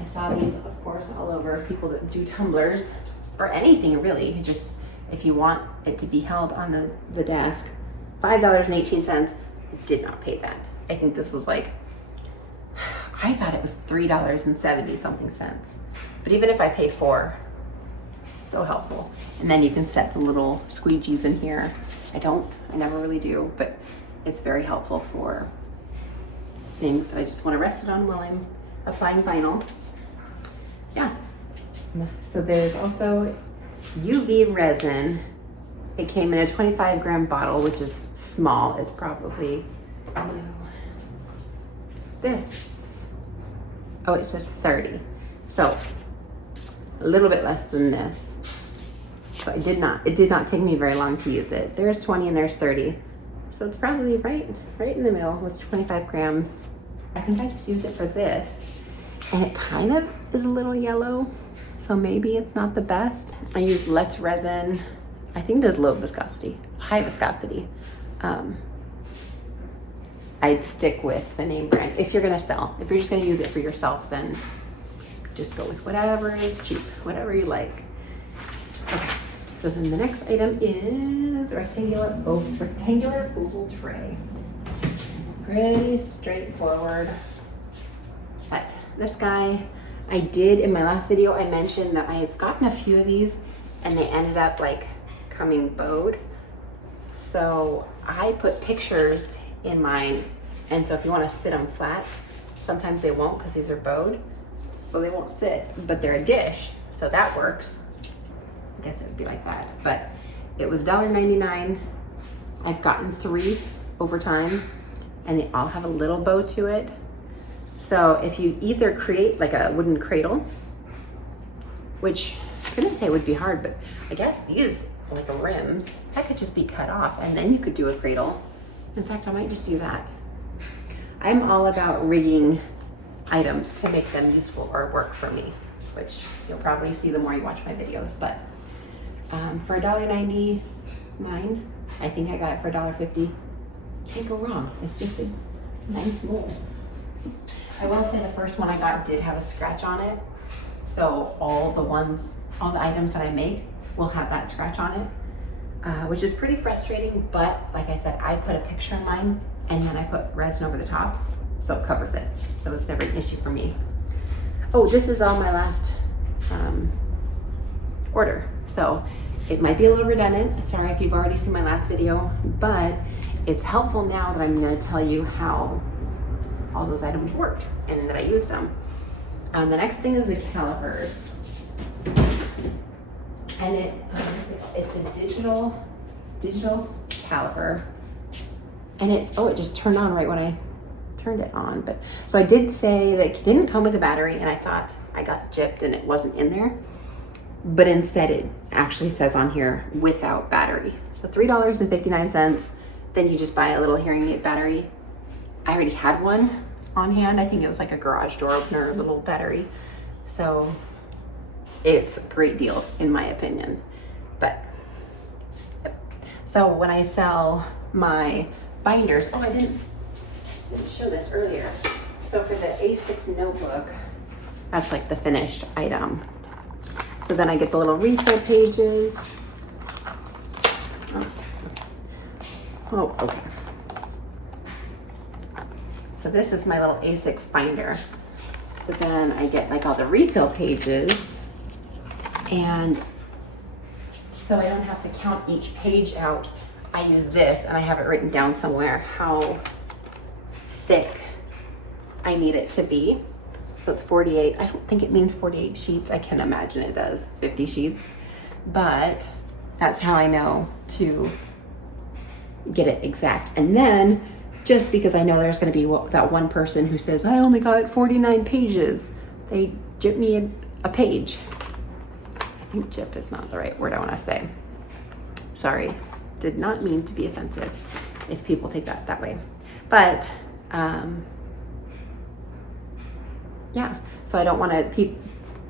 I saw these, of course, all over. People that do tumblers or anything really, just if you want it to be held on the desk. $5.18, did not pay that. I think this was like, I thought it was $3.70 something cents. But even if I paid $4, it's so helpful. And then you can set the little squeegees in here. I never really do, but it's very helpful for things that I just want to rest it on while I'm applying vinyl. Yeah. So there's also UV resin. It came in a 25-gram bottle, which is small. It's probably this. Oh, it says 30. So a little bit less than this. So it did not take me very long to use it. There's 20 and there's 30. So it's probably right in the middle. It was 25 grams. I think I just used it for this. And it kind of is a little yellow. So maybe it's not the best. I use Let's Resin. I think there's high viscosity. I'd stick with the name brand. If you're gonna sell, if you're just gonna use it for yourself, then just go with whatever is cheap, whatever you like. Okay, so then the next item is rectangular oval tray. Pretty straightforward. But this guy, I did in my last video, I mentioned that I've gotten a few of these and they ended up like coming bowed. So I put pictures in mine. And so if you want to sit them flat, sometimes they won't because these are bowed. So they won't sit, but they're a dish. So that works. I guess it would be like that. But it was $1.99. I've gotten 3 over time and they all have a little bow to it. So if you either create like a wooden cradle, which I couldn't say would be hard, but I guess these like rims, that could just be cut off and then you could do a cradle. In fact, I might just do that. I'm all about rigging items to make them useful or work for me, which you'll probably see the more you watch my videos. But for $1.99, I think I got it for $1.50. Can't go wrong. It's just a nice mold. I will say the first one I got did have a scratch on it. So all the items that I make will have that scratch on it, which is pretty frustrating. But like I said, I put a picture of mine and then I put resin over the top, so it covers it. So it's never an issue for me. Oh, this is all my last order. So it might be a little redundant. Sorry if you've already seen my last video, but it's helpful now that I'm gonna tell you how all those items worked and that I used them. The next thing is the calipers. And it's a digital caliper. And it just turned on right when I turned it on. But so I did say that it didn't come with a battery and I thought I got gypped and it wasn't in there. But instead it actually says on here without battery. So $3.59. Then you just buy a little hearing aid battery. I already had one on hand. I think it was like a garage door opener, little battery. So it's a great deal in my opinion. But yep. So when I sell my binders, oh, I didn't show this earlier. So for the A6 notebook, that's like the finished item. So then I get the little refill pages. Oops. Oh, okay. So this is my little A6 binder. So then I get like all the refill pages, and so I don't have to count each page out. I use this and I have it written down somewhere how thick I need it to be. So it's 48. I don't think it means 48 sheets. I can imagine it does, 50 sheets. But that's how I know to get it exact. And then just because I know there's going to be that one person who says, I only got 49 pages, they gyp me a page. I think gyp is not the right word I want to say. Sorry, did not mean to be offensive if people take that way. But yeah, so I don't want to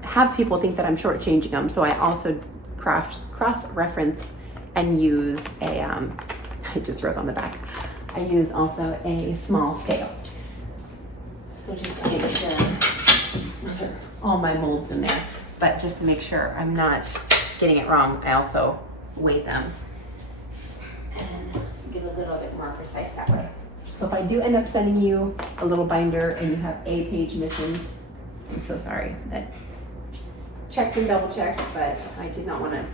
have people think that I'm shortchanging them. So I also cross-reference and use a, I just wrote on the back, I use also a small scale. So just to make sure, those are all my molds in there, but just to make sure I'm not getting it wrong, I also weigh them and get a little bit more precise that way. So if I do end up sending you a little binder and you have a page missing, I'm so sorry. That checked and double checked, but I did not want to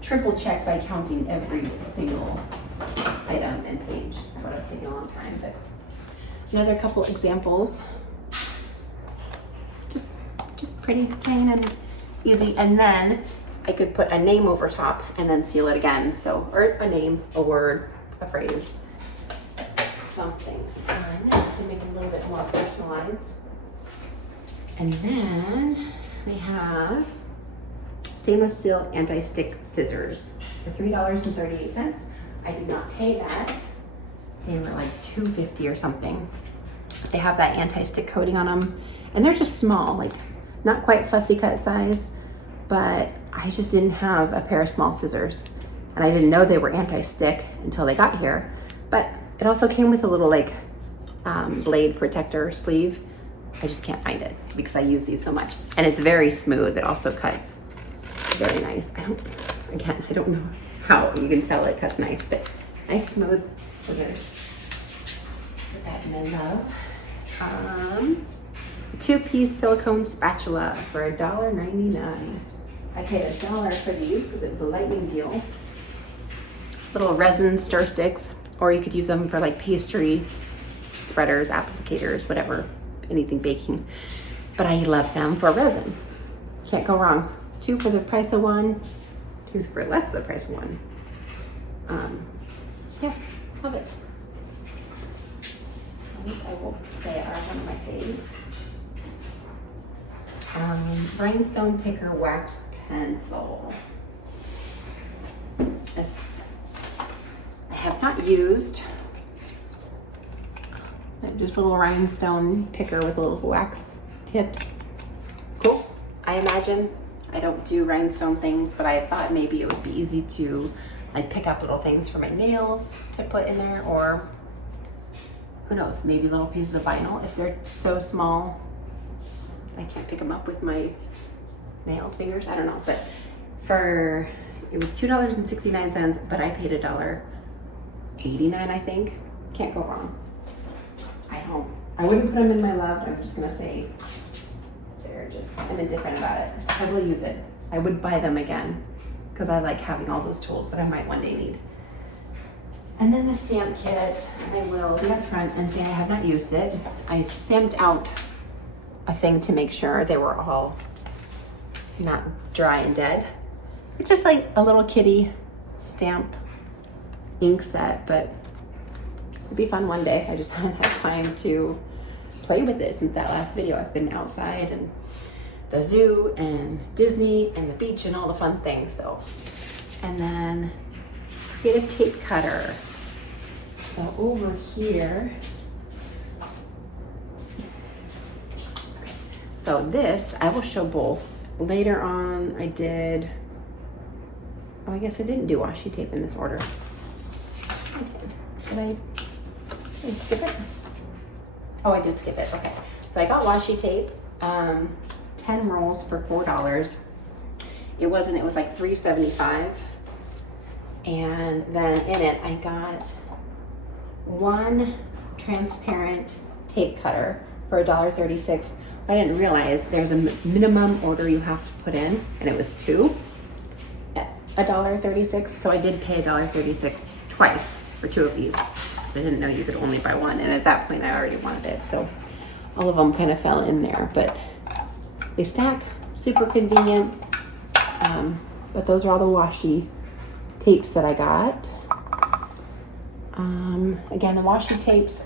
triple check by counting every single item and page. That would have taken a long time. But another couple examples. Just pretty plain and easy. And then I could put a name over top and then seal it again. So, or a name, a word, a phrase, something fun to make it a little bit more personalized. And then we have stainless steel anti-stick scissors for $3.38. I did not pay that. They were like $2.50 or something. They have that anti-stick coating on them, and they're just small, like not quite fussy cut size, but I just didn't have a pair of small scissors, and I didn't know they were anti-stick until they got here. But it also came with a little like blade protector sleeve. I just can't find it because I use these so much, and it's very smooth. It also cuts very nice. I don't know how you can tell it cuts nice, but nice smooth scissors. Put that in my love. 2-piece silicone spatula for $1.99. I paid $1 for these because it was a lightning deal. Little resin stir sticks, or you could use them for like pastry spreaders, applicators, whatever, anything baking. But I love them for resin. Can't go wrong. 2 for the price of 1, 2 for less than the price of 1. Yeah, love it. These I will say are one of my faves. Rhinestone Picker Wax Pencil. This I have not used. Just a little rhinestone picker with little wax tips. Cool. I imagine I don't do rhinestone things, but I thought maybe it would be easy to like pick up little things for my nails to put in there, or who knows, maybe little pieces of vinyl. If they're so small, I can't pick them up with my nail fingers. I don't know, but it was $2.69, but I paid $1.89, I think. Can't go wrong. I wouldn't put them in my loved. I'm just gonna say I'm indifferent about it. I will use it. I would buy them again because I like having all those tools that I might one day need. And then the stamp kit, I will be up front and say I have not used it. I stamped out a thing to make sure they were all not dry and dead. It's just like a little kitty stamp ink set, but it'd be fun one day. I just haven't had time to play with it since that last video. I've been outside and the zoo and Disney and the beach and all the fun things. So, and then get a tape cutter. So over here, okay. So this, I will show both. Later on, I guess I didn't do washi tape in this order. Did I skip it? Oh, I did skip it, okay. So I got washi tape, 10 rolls for $4. It was like $3.75. And then in it, I got 1 transparent tape cutter for $1.36. I didn't realize there's a minimum order you have to put in, and it was 2 at $1.36. So I did pay $1.36 twice for 2 of these. So I didn't know you could only buy 1, and at that point I already wanted it. So all of them kind of fell in there, but they stack, super convenient. But those are all the washi tapes that I got. Again, the washi tapes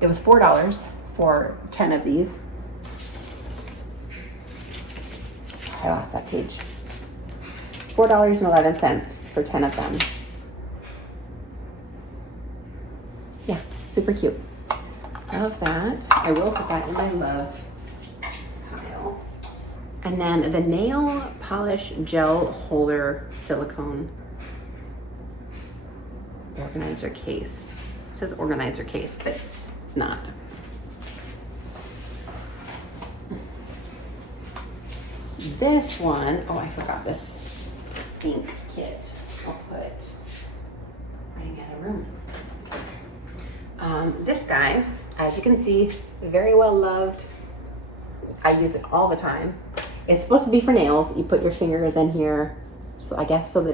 it was $4 for 10 of these. I lost that page. $4.11 for 10 of them. Yeah, super cute. Love that. I will put that in my love pile. And then the nail polish gel holder silicone organizer case. It says organizer case, but it's not. This one, oh, I forgot this ink kit. I'll put running out of room. This guy, as you can see, very well loved. I use it all the time. It's supposed to be for nails. You put your fingers in here, so I guess so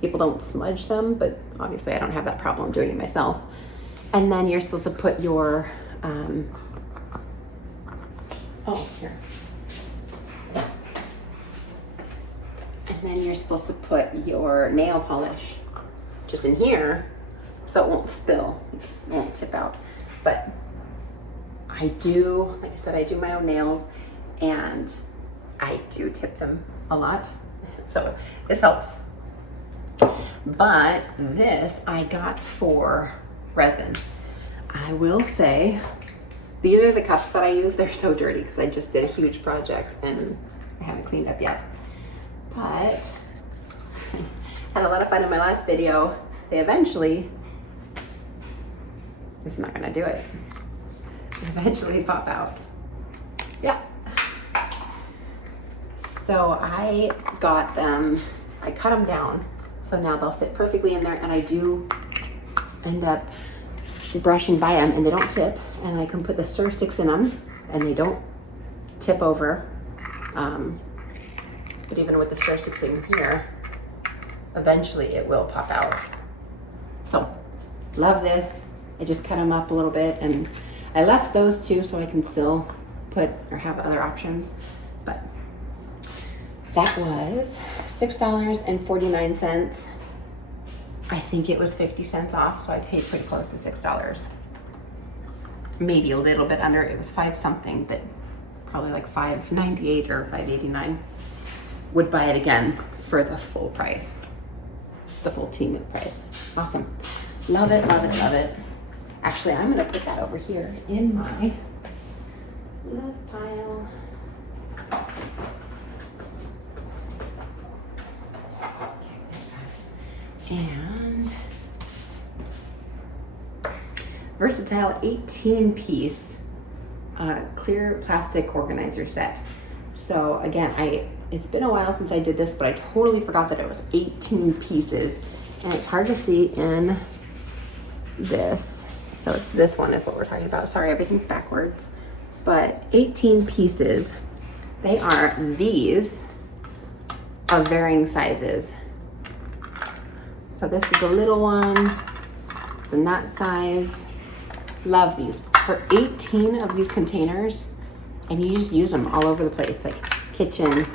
people don't smudge them, but obviously I don't have that problem doing it myself. And then you're supposed to put your, here. And then you're supposed to put your nail polish just in here so it won't spill, it won't tip out. But I do, like I said, I do my own nails and I do tip them a lot. So this helps. But this I got for resin. I will say, these are the cups that I use. They're so dirty because I just did a huge project and I haven't cleaned up yet. But I had a lot of fun in my last video. They eventually, it's not gonna do it. They eventually pop out. Yeah. So I got them, I cut them down. So now they'll fit perfectly in there, and I do end up brushing by them and they don't tip, and I can put the stir sticks in them and they don't tip over. But even with the stir sticks in here, eventually it will pop out. So love this. I just cut them up a little bit, and I left those two so I can still put or have other options. But that was $6.49. I think it was 50 cents off, so I paid pretty close to $6. Maybe a little bit under. It was 5 something, but probably like $5.98 or $5.89. Would buy it again for the full price, the full Temu price. Awesome. Love it, love it, love it. Actually, I'm gonna put that over here in my love pile. And versatile 18-piece clear plastic organizer set. So again, it's been a while since I did this, but I totally forgot that it was 18 pieces, and it's hard to see in this. So it's this one is what we're talking about. Sorry, everything's backwards. But 18 pieces. They are these of varying sizes. So this is a little one, then that size. Love these. For 18 of these containers, and you just use them all over the place, like kitchen,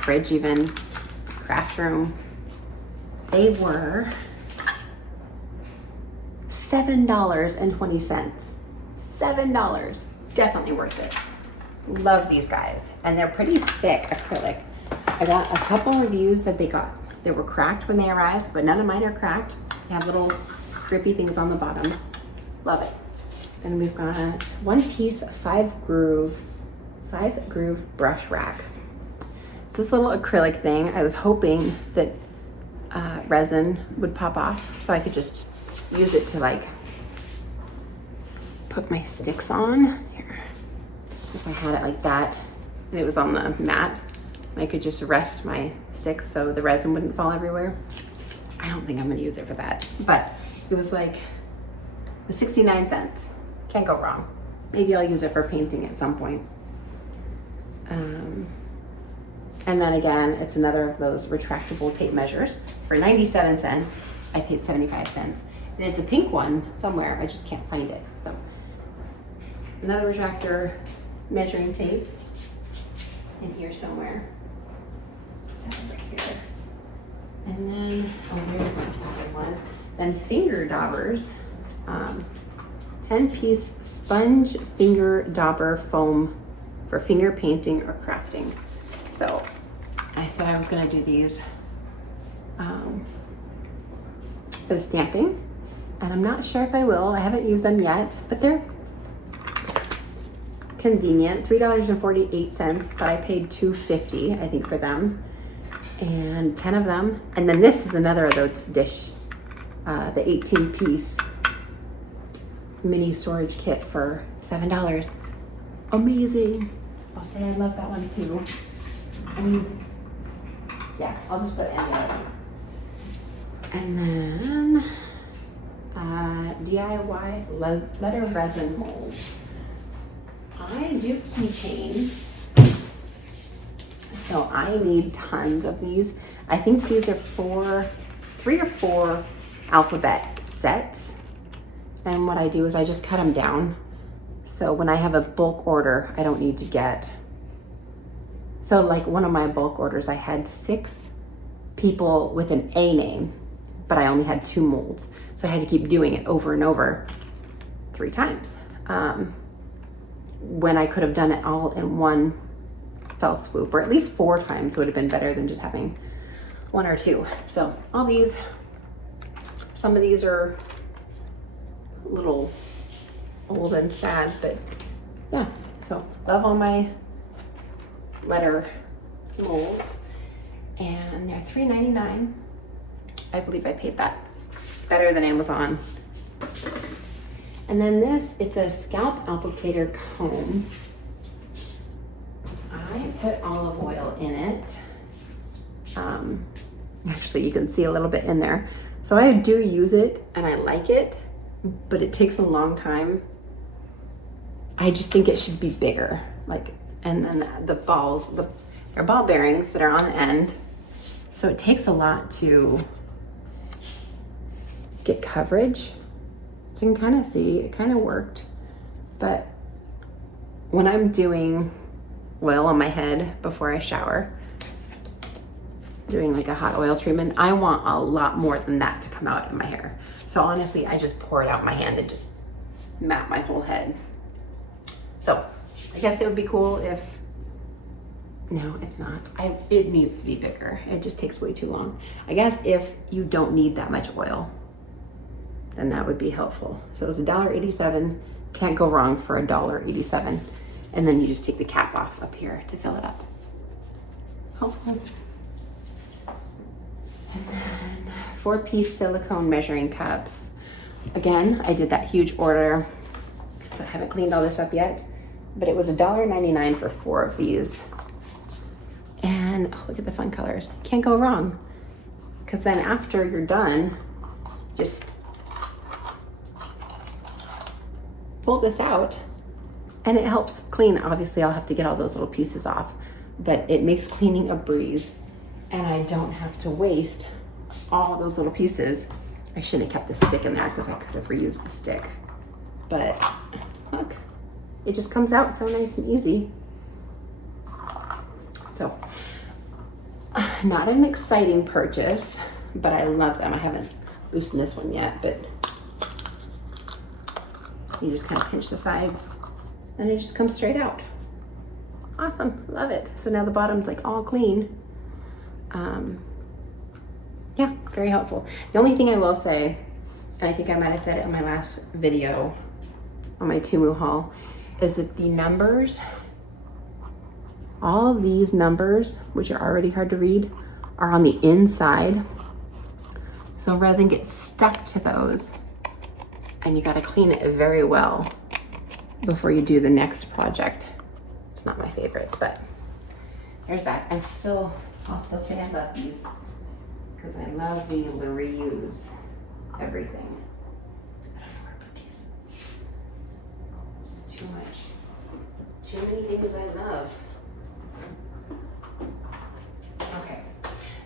fridge even, craft room. They were $7.20. $7. Definitely worth it. Love these guys. And they're pretty thick acrylic. I got a couple reviews that they were cracked when they arrived, but none of mine are cracked. They have little grippy things on the bottom. Love it. And we've got 1-piece 5-groove brush rack. It's this little acrylic thing. I was hoping that resin would pop off so I could just use it to like put my sticks on. Here, if I had it like that and it was on the mat, I could just rest my sticks so the resin wouldn't fall everywhere. I don't think I'm gonna use it for that, but it was 69 cents. Can't go wrong. Maybe I'll use it for painting at some point. And then again, it's another of those retractable tape measures. For 97 cents, I paid 75 cents. And it's a pink one somewhere, I just can't find it. So another retractor measuring tape in here somewhere. Over here. And then, oh, there's another one. Then finger daubers. 10-piece sponge finger dauber foam for finger painting or crafting. So I said I was gonna do these for the stamping, and I'm not sure if I will. I haven't used them yet, but they're convenient. $3.48, but I paid $2.50, I think, for them, and 10 of them. And then this is another of those dish, the 18-piece mini storage kit for $7. Amazing. I'll say I love that one too. I mean, yeah, I'll just put it in the other one. And then DIY letter resin molds. I do keychains, so I need tons of these. I think these are 3 or 4 alphabet sets. And what I do is I just cut them down. So when I have a bulk order, I don't need to get, so like one of my bulk orders, I had 6 people with an A name, but I only had 2 molds. So I had to keep doing it over and over 3 times. When I could have done it all in one fell swoop, or at least 4 times would have been better than just having 1 or 2. So all these, some of these are a little old and sad, but yeah, so love all my letter molds, and they're $3.99. I believe I paid that. Better than Amazon. And then this, it's a scalp applicator comb. I put olive oil in it. Actually, you can see a little bit in there. So I do use it and I like it, but it takes a long time I just think it should be bigger. Like, and then the balls, they're ball bearings that are on the end. So it takes a lot to get coverage. So you can kind of see, it kind of worked. But when I'm doing oil on my head before I shower, doing like a hot oil treatment, I want a lot more than that to come out in my hair. So honestly, I just pour it out in my hand and just map my whole head. So I guess it would be cool if, no, it's not. It needs to be bigger. It just takes way too long. I guess if you don't need that much oil, then that would be helpful. So it was $1.87. Can't go wrong for $1.87. And then you just take the cap off up here to fill it up. Hopefully. And then 4-piece silicone measuring cups. Again, I did that huge order, so I haven't cleaned all this up yet, but it was $1.99 for 4 of these. And oh, look at the fun colors. Can't go wrong. Because then after you're done, just pull this out and it helps clean. Obviously, I'll have to get all those little pieces off, but it makes cleaning a breeze. And I don't have to waste all those little pieces. I shouldn't have kept the stick in there because I could have reused the stick. But look, it just comes out so nice and easy. So, not an exciting purchase, but I love them. I haven't loosened this one yet, but you just kind of pinch the sides and it just comes straight out. Awesome, love it. So now the bottom's like all clean. Yeah, very helpful. The only thing I will say, and I think I might have said it in my last video on my Temu haul, is that the numbers, all these numbers, which are already hard to read, are on the inside. So resin gets stuck to those and you gotta clean it very well before you do the next project. It's not my favorite, but there's that. I'll still say I love these because I love being able to reuse everything. I don't know where to put these. It's too much. Too many things I love. Okay,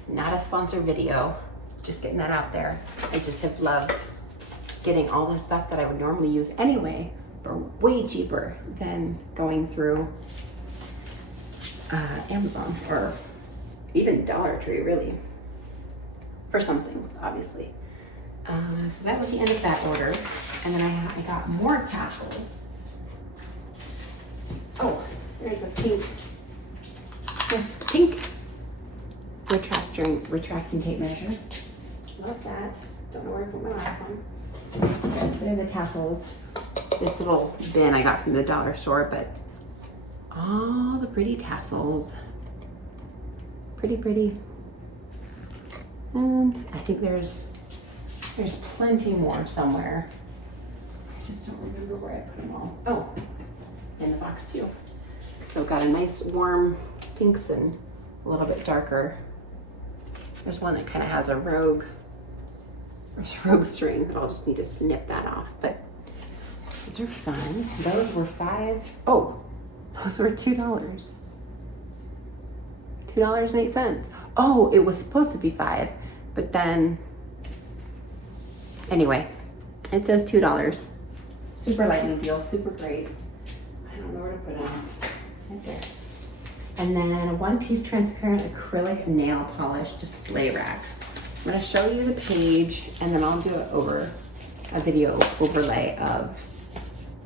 not a sponsored video, just getting that out there. I just have loved getting all the stuff that I would normally use anyway for way cheaper than going through Amazon or even Dollar Tree, really, for something, obviously. So that was the end of that order. And then I got more tassels. Oh, there's a pink retracting tape measure. Love that. Don't know where to put my last one. Yes, there are the tassels. This little bin I got from the dollar store, but all the pretty tassels. Pretty. And I think there's plenty more somewhere. I just don't remember where I put them all. Oh, in the box too. So got a nice warm pinks and a little bit darker. There's one that kind of has a rogue string that I'll just need to snip that off. But those are fun. Those were those were $2. $2.08. Oh, it was supposed to be $5, but then, anyway, it says $2. Super lightning deal, super great. I don't know where to put them. Right there. And then a 1-piece transparent acrylic nail polish display rack. I'm gonna show you the page and then I'll do a video overlay of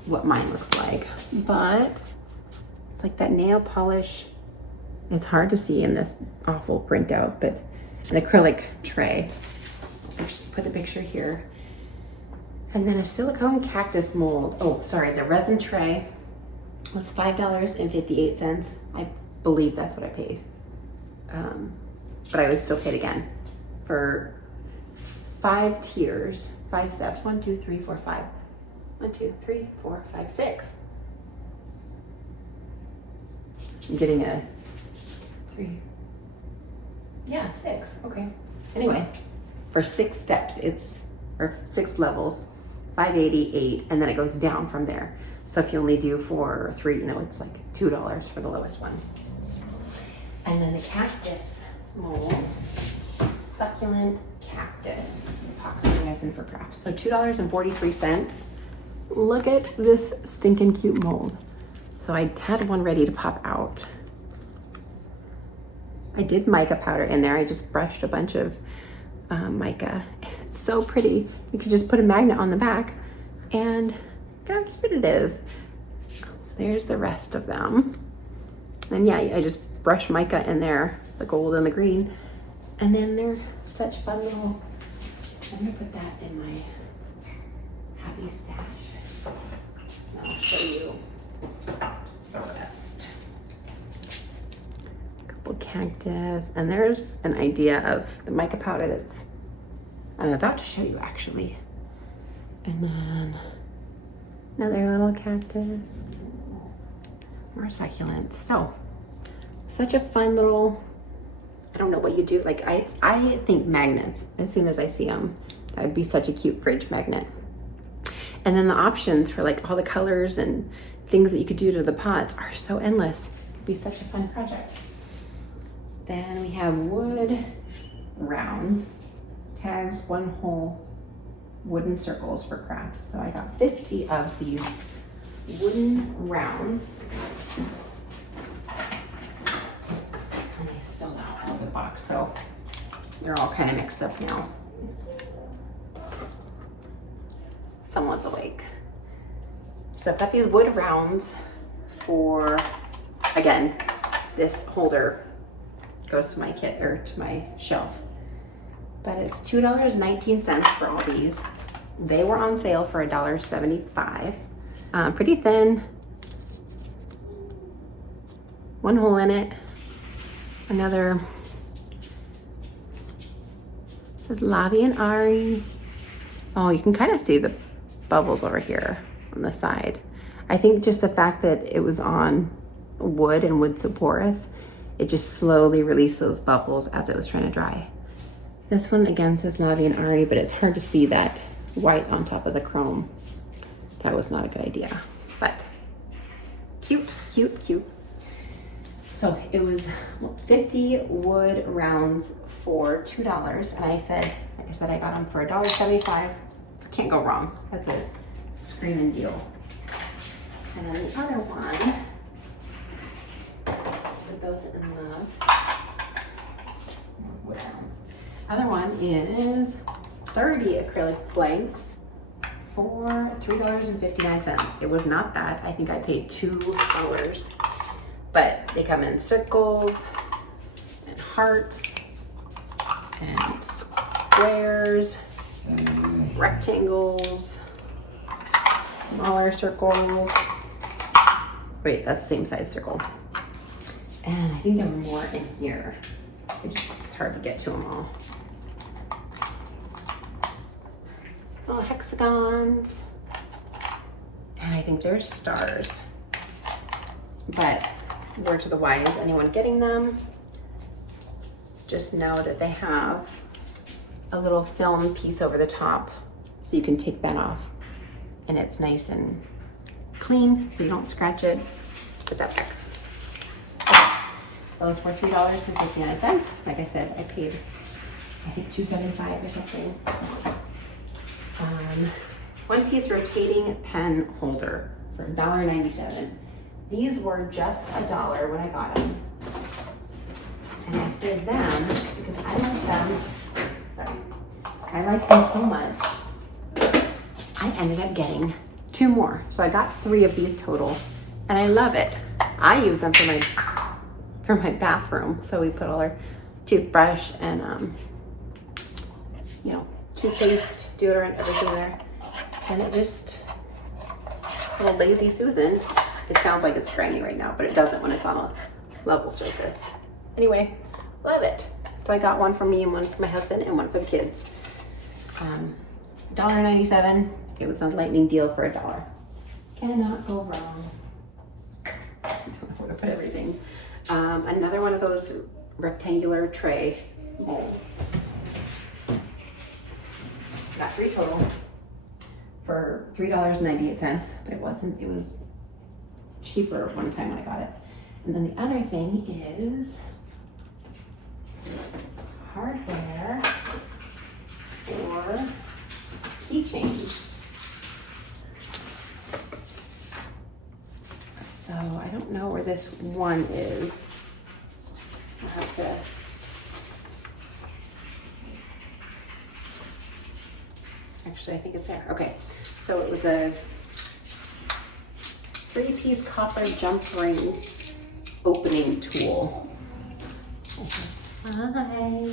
what mine looks like. But it's like that nail polish. It's hard to see in this awful printout, but an acrylic tray. I'll just put the picture here. And then a silicone cactus mold. Oh, sorry, the resin tray was $5.58. I believe that's what I paid. But I would still pay it again for 5 tiers, 5 steps. 1, 2, 3, 4, 5. 1, 2, 3, 4, 5, 6. I'm getting a 3. Yeah, 6. Okay. Anyway, for 6 steps, or 6 levels, 588, and then it goes down from there. So if you only do for 3, you know, it's like $2 for the lowest one. And then the cactus mold, succulent cactus epoxy resin for crafts. So $2.43. Look at this stinking cute mold. So I had one ready to pop out. I did mica powder in there. I just brushed a bunch of mica. It's so pretty. You could just put a magnet on the back and look how cute it is. So there's the rest of them. And yeah, I just brushed mica in there, the gold and the green. And then they're such fun little, I'm gonna put that in my happy stash. And I'll show you the rest. A couple cactus, and there's an idea of the mica powder that's, I'm about to show you actually. And then another little cactus, more succulents. So, such a fun little, I don't know what you do. Like I think magnets, as soon as I see them, that would be such a cute fridge magnet. And then the options for like all the colors and things that you could do to the pots are so endless. It'd be such a fun project. Then we have wood rounds, tags 1 hole wooden circles for crafts. So I got 50 of these wooden rounds. And they spilled out all over the box, so they're all kind of mixed up now. Someone's awake. So I've got these wood rounds for, again, this holder goes to my kit or to my shelf. But it's $2.19 for all these. They were on sale for $1.75. Pretty thin. 1 hole in it. Another, it says Lavi and Ari. Oh, you can kind of see the bubbles over here on the side. I think just the fact that it was on wood and wood so porous, it just slowly released those bubbles as it was trying to dry. This one again says Lavi and Ari, but it's hard to see that white on top of the chrome. That was not a good idea, but cute, cute, cute. So it was 50 wood rounds for $2, and I said, like I said, I got them for $1.75. So can't go wrong. That's a screaming deal. And then the other one, put those in the wood rounds. Other one is 30 acrylic blanks for $3.59. It was not that. I think I paid $2. But they come in circles and hearts and squares, rectangles, smaller circles. Wait, that's the same size circle. And I think there were more in here. It's hard to get to them all. Little hexagons. And I think there's stars. But word to the wise, anyone getting them, just know that they have a little film piece over the top so you can take that off and it's nice and clean so you don't scratch it. Put that back. Okay. Those were $3.59. Like I said, I paid I think $2.75 or something. One piece rotating pen holder for $1.97. These were just $1 when I got them. And I saved them because I like them. Sorry. I like them so much. I ended up getting 2 more. So I got 3 of these total. And I love it. I use them for my bathroom. So we put all our toothbrush and you know, toothpaste, deodorant, everything there. And it just, little lazy Susan. It sounds like it's draining right now, but it doesn't when it's on a level surface. Anyway, love it. So I got one for me and one for my husband and one for the kids. $1.97. It was a lightning deal for $1. Cannot go wrong. I don't know where to put everything. Another one of those rectangular tray molds. Got 3 total for $3.98, but it wasn't. It was cheaper one time when I got it. And then the other thing is hardware for keychains. So I don't know where this one is. I'll have to. Actually, I think it's there. Okay, so it was a 3-piece copper jump ring opening tool. Hi.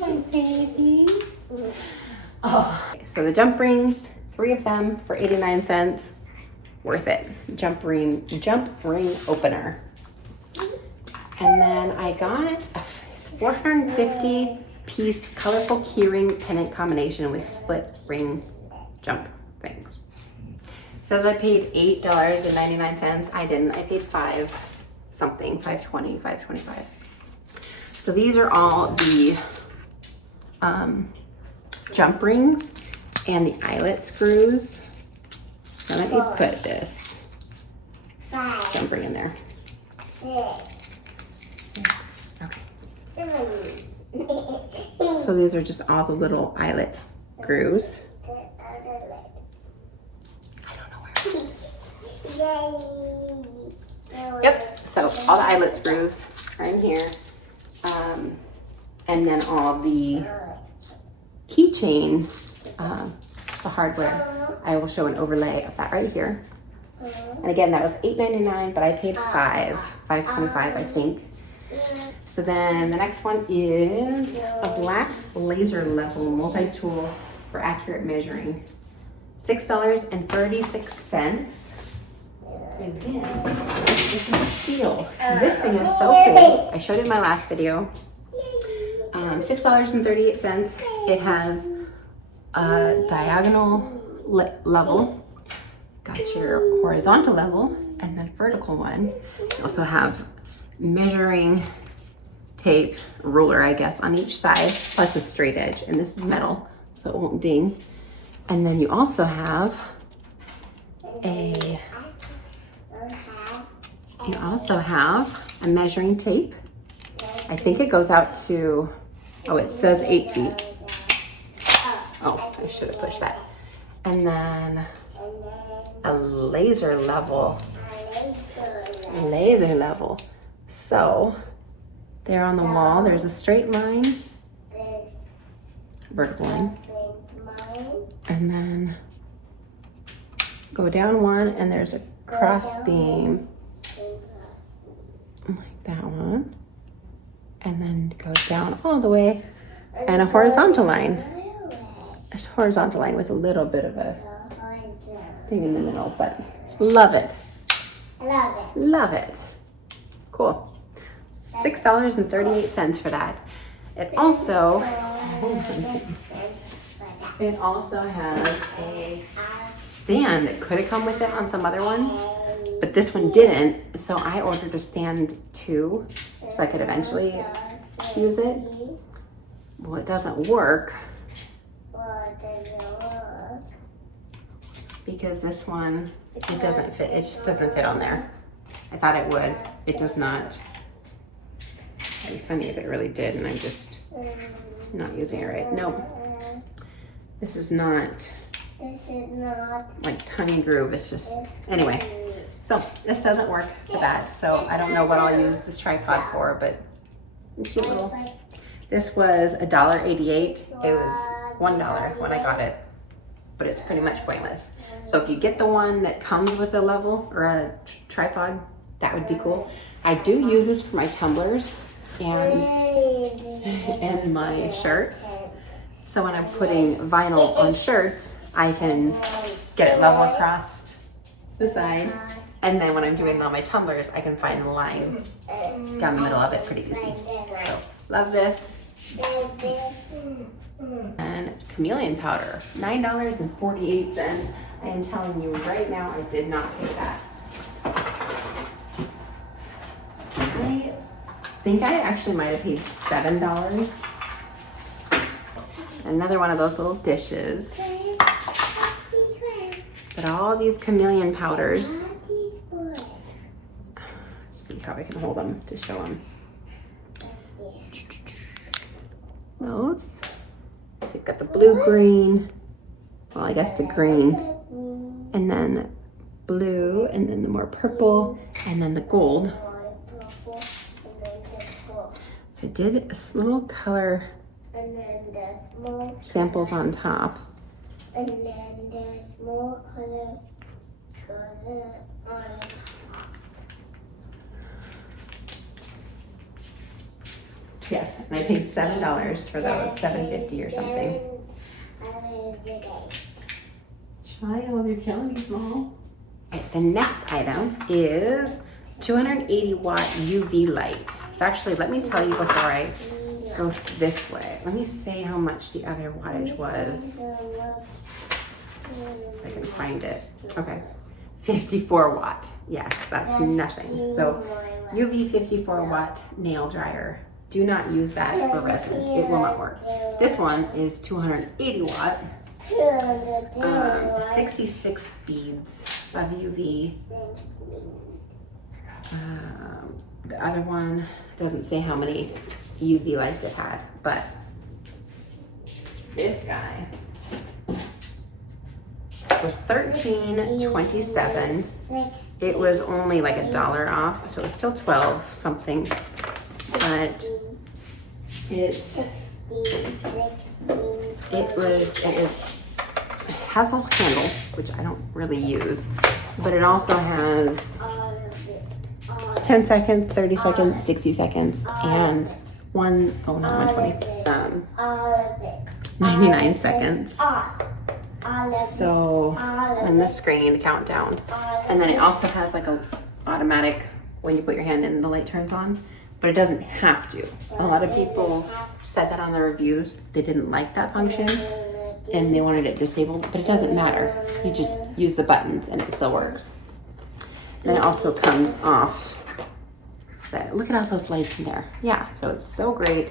Hi, baby. Oh, so the jump rings, 3 of them for 89 cents. Worth it. Jump ring opener. And then I got a 450-piece colorful keyring pendant combination with split ring jump things. It says I paid $8.99. I didn't. I paid $5 something, $5.20, $5.25. So these are all the jump rings and the eyelet screws. Now let me put this jump ring in there. 6. Okay. So these are just all the little eyelet screws. I don't know where. Yep, so all the eyelet screws are in here. And then all the keychain, the hardware, I will show an overlay of that right here. And again, that was $8.99, but I paid $5.25, I think. So then the next one is a black laser level multi-tool for accurate measuring. $6.36. And this is steel. This thing is so cool. I showed it in my last video. $6.38. It has a diagonal level, got your horizontal level, and then vertical one. You also have measuring tape, ruler, I guess, on each side, plus a straight edge. And this is metal, so it won't ding. And then you also have a measuring tape. I think it goes out to, oh, it says 8 feet. Oh, I should have pushed that. And then a laser level. So there on the wall, there's a straight line, vertical line, and then go down one, and there's a cross beam like that one, and then go down all the way, and a horizontal line. There's a horizontal line with a little bit of a thing in the middle, but love it. Love it. Cool. $6.38 for that. It also has a stand. It could have come with it on some other ones, but this one didn't. So I ordered a stand too, so I could eventually use it. Well, it doesn't work because this one, it doesn't fit. It just doesn't fit on there. I thought it would. It does not. It'd be funny if it really did, and I'm just not using it right. Nope. This is not like tiny groove. It's just, anyway. So this doesn't work for that. So I don't know what I'll use this tripod for, but cute little. This was $1.88. It was $1 when I got it, but it's pretty much pointless. So if you get the one that comes with a level or a tripod, that would be cool. I do use this for my tumblers and my shirts. So when I'm putting vinyl on shirts, I can get it level across the side. And then when I'm doing it on my tumblers, I can find the line down the middle of it pretty easy. So love this. And chameleon powder, $9.48. I am telling you right now, I did not pay that. I think I actually might have paid $7. Another one of those little dishes. Got all these chameleon powders. Let's see how I can hold them to show them. Those. So you've got the blue, green. Well, I guess the green. And then blue, and then the more purple, and then the gold. So I did a little color samples on top. And then there's more color on it. Yes, and I paid $7 for those, $7.50 or something. Child, you're killing me, Smalls. Okay, the next item is 280 watt UV light. So actually, let me tell you before I go this way. Let me say how much the other wattage was. If I can find it. Okay, 54 watt. Yes, that's nothing. So UV 54 watt nail dryer. Do not use that for resin. It will not work. This one is 280 watt. 66 beads of UV. The other one doesn't say how many UV lights it had, but this guy was $13.27. It was only like $1 off, so it was still 12 something, but it has a handle, which I don't really use, but it also has 10 seconds, 30 seconds, 60 seconds, and 99 seconds. So, and the screen countdown. And then it also has like a automatic, when you put your hand in, the light turns on, but it doesn't have to. A lot of people said that on their reviews. They didn't like that function and they wanted it disabled, but it doesn't matter. You just use the buttons and it still works. And then it also comes off. But look at all those lights in there. Yeah, so it's so great.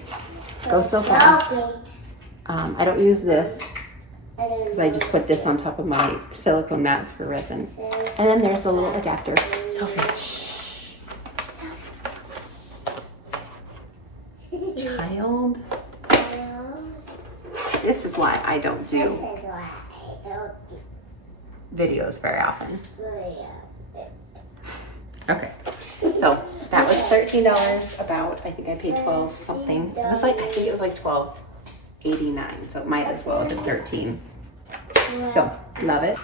Goes so fast. I don't use this because I just put this on top of my silicone mats for resin. And then there's the little adapter. Sophie, shh. Child. This is why I don't do videos very often. Okay, so that was $13 about. I think I paid 12 something. It was like, I think it was like $12.89, so it might as well have been 13. So, love it.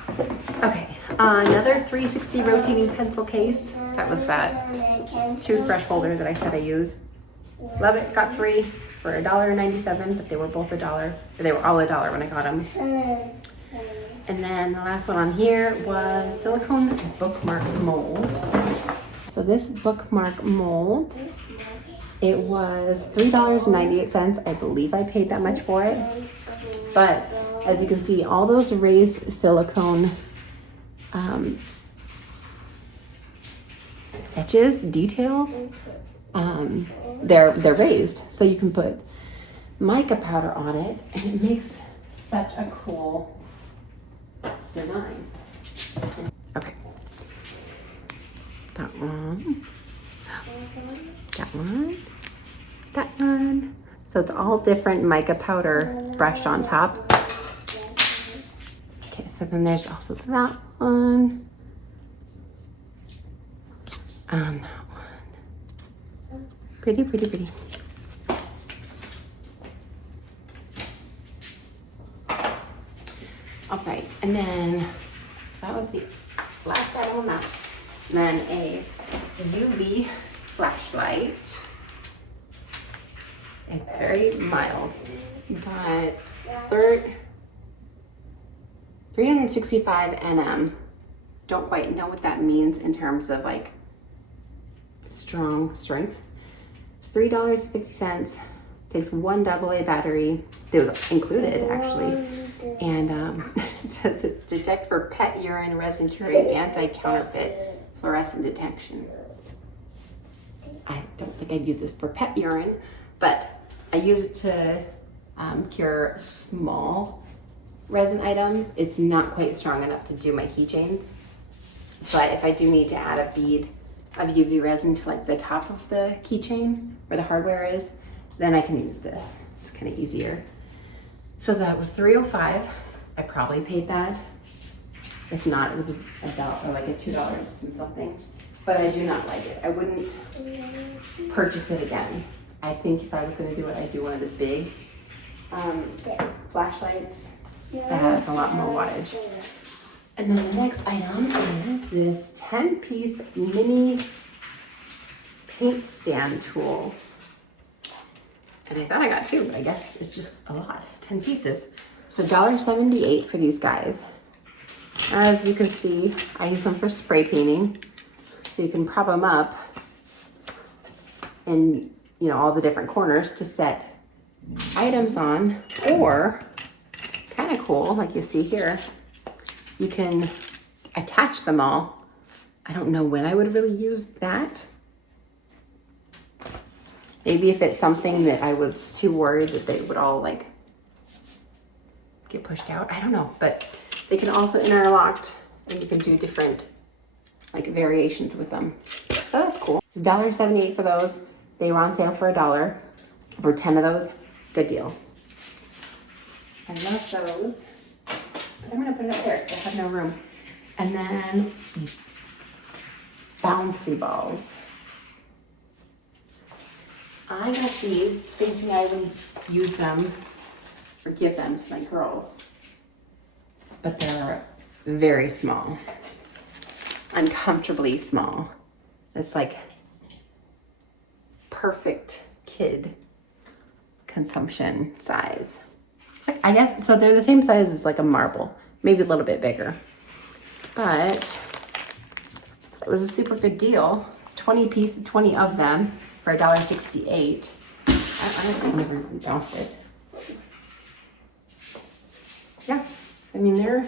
Okay, another 360 rotating pencil case. That was that toothbrush holder that I said I use. Love it, got 3 for $1.97, but they were both $1. They were all $1 when I got them. And then the last one on here was silicone bookmark mold. So this bookmark mold, it was $3.98. I believe I paid that much for it. But as you can see, all those raised silicone edges, details, they're raised. So you can put mica powder on it and it makes such a cool design. Okay. That one. That one. That one. So it's all different mica powder brushed on top. Okay, so then there's also that one. And that one. Pretty, pretty, pretty. All right, and then, so that was the last item on that. And then a UV flashlight. It's very mild, but 365 nm. Don't quite know what that means in terms of like strong strength. It's $3.50. Takes 1 AA battery. It was included actually. And it says it's detect for pet urine resin curing anti-counterfeit fluorescent detection. I don't think I'd use this for pet urine, but I use it to cure small resin items. It's not quite strong enough to do my keychains. But if I do need to add a bead of UV resin to like the top of the keychain where the hardware is, then I can use this. It's kind of easier. So that was $3.05. I probably paid that. If not, it was about like a $2 and something. But I do not like it. I wouldn't purchase it again. I think if I was gonna do it, I'd do one of the big flashlights that have a lot more wattage. And then the next item is this 10-piece mini paint stand tool. And I thought I got two, but I guess it's just a lot, 10 pieces. So $1.78 for these guys. As you can see, I use them for spray painting. So you can prop them up in, you know, all the different corners to set items on, or kind of cool, like you see here, you can attach them all. I don't know when I would really use that. Maybe if it's something that I was too worried that they would all like get pushed out. I don't know, but they can also interlocked and you can do different like variations with them. So that's cool. It's $1.78 for those. They were on sale for $1. For 10 of those, good deal. I love those. But I'm gonna put it up there because I have no room. And then bouncy balls. I got these thinking I would use them or give them to my girls. But they're very small. Uncomfortably small. It's like perfect kid consumption size. I guess, so they're the same size as like a marble, maybe a little bit bigger. But it was a super good deal. 20 of them for $1.68. I honestly never even bounced it. Yeah, I mean they're,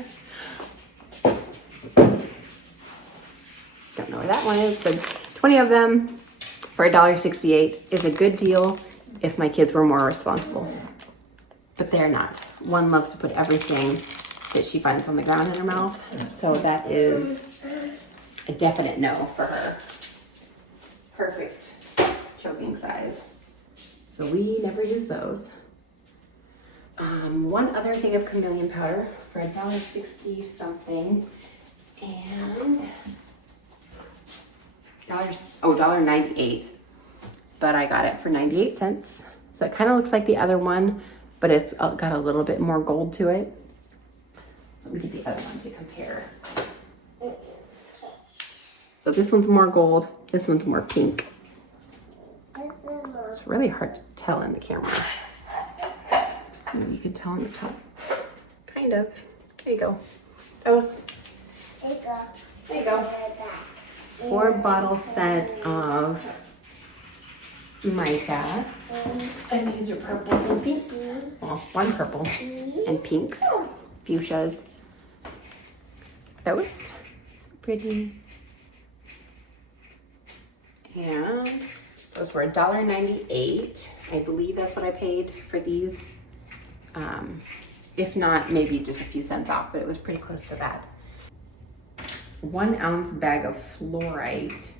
don't know where that one is, but 20 of them for $1.68 is a good deal if my kids were more responsible. But they're not. One loves to put everything that she finds on the ground in her mouth. So that is a definite no for her. Perfect choking size. So we never use those. One other thing of chameleon powder for $1.60 something. And $1.98. But I got it for 98 cents. So it kind of looks like the other one, but it's got a little bit more gold to it. So let me get the other one to compare. So this one's more gold, this one's more pink. It's really hard to tell in the camera. You can tell on the top. Kind of. There you go. That was, there you go. 4-bottle set of mica. And these are purples and pinks. Well, one purple and pinks. Fuchsias. That was pretty. And those were $1.98. I believe that's what I paid for these. If not, maybe just a few cents off, but it was pretty close to that. 1 ounce bag of fluorite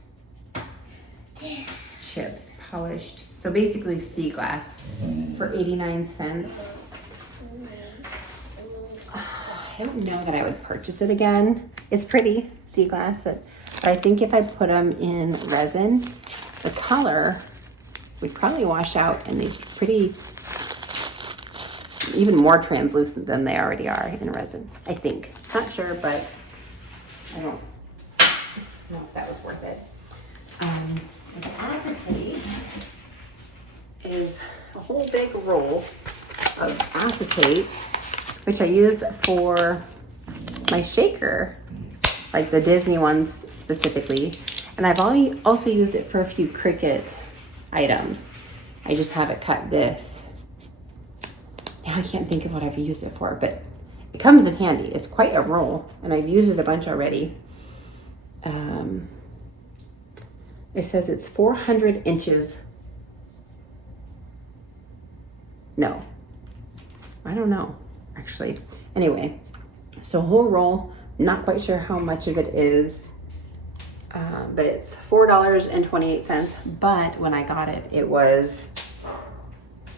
chips, polished. So basically sea glass for 89 cents. I don't know that I would purchase it again. It's pretty, sea glass, but I think if I put them in resin, the color would probably wash out and they'd be pretty, even more translucent than they already are in resin, I think. Not sure, but I don't know if that was worth it. This acetate is a whole big roll of acetate, which I use for my shaker, like the Disney ones specifically. And I've also used it for a few Cricut items. I just have it cut this. Now I can't think of what I've used it for, but it comes in handy. It's quite a roll, and I've used it a bunch already. It says it's 400 inches. No, I don't know. actually. Anyway, so whole roll, not quite sure how much of it is, but it's $4.28. But when I got it, it was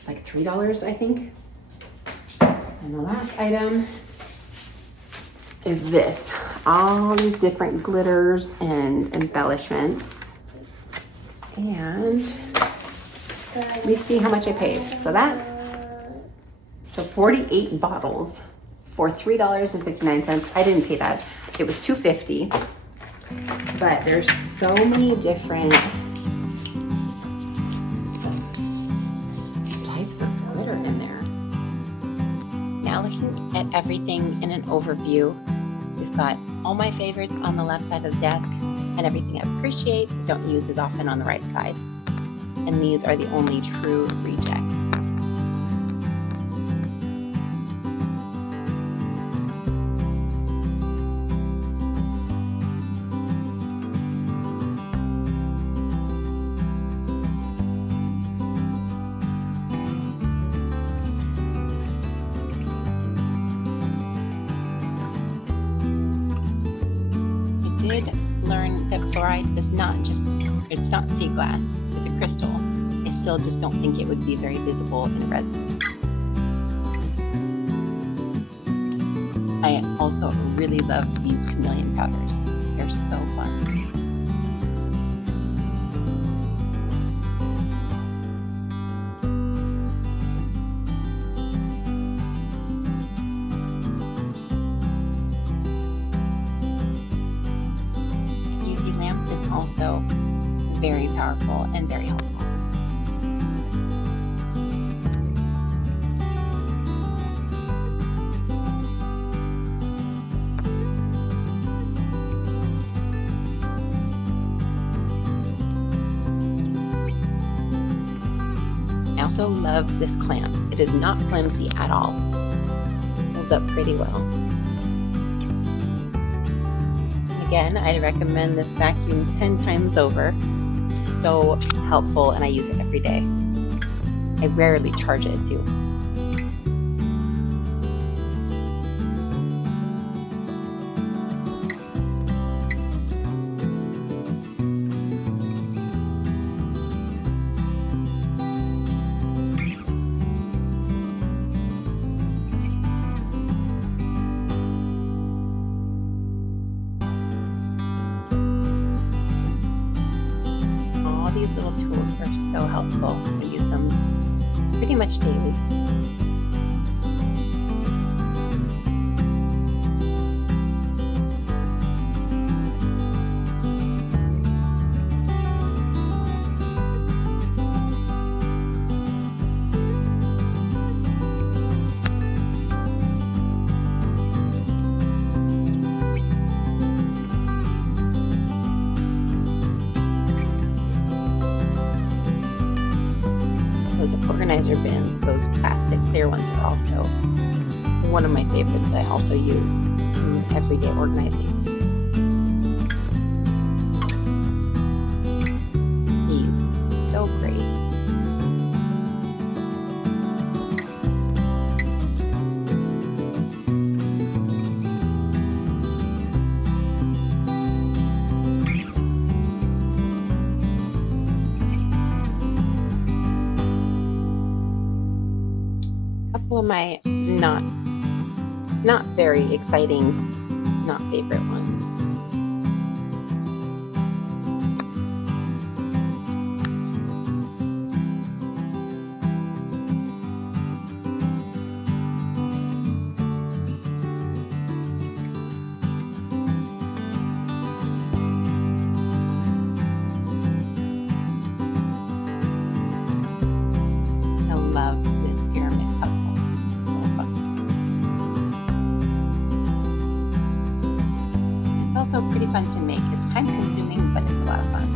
like $3, I think. And the last item is this. All these different glitters and embellishments. And let me see how much I paid. So 48 bottles for $3.59. I didn't pay that. It was $2.50. But there's so many different types of glitter in there. Now looking at everything in an overview, we've got all my favorites on the left side of the desk and everything I appreciate but don't use as often on the right side. And these are the only true rejects. Learn that fluoride is it's not sea glass, it's a crystal. I still just don't think it would be very visible in resin. I also really love these chameleon powders. They're so fun. Also very powerful and very helpful. I also love this clamp. It is not flimsy at all. Holds up pretty well. Again, I'd recommend this vacuum 10 times over. It's so helpful and I use it every day. I rarely charge it too. These little tools are so helpful. I use them pretty much daily. Organizer bins, those plastic clear ones, are also one of my favorites that I also use in everyday organizing. These, so great. Couple of my not very exciting, not favorite ones. I love this pyramid puzzle. Also pretty fun to make. It's time consuming, but it's a lot of fun.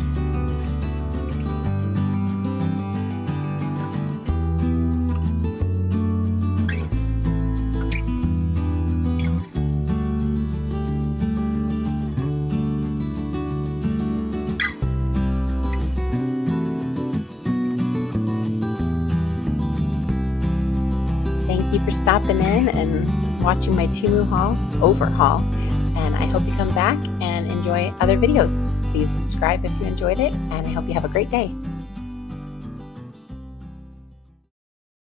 Thank Thank you for stopping in and watching my Temu overhaul. And I hope you come back and enjoy other videos. Please subscribe if you enjoyed it, and I hope you have a great day.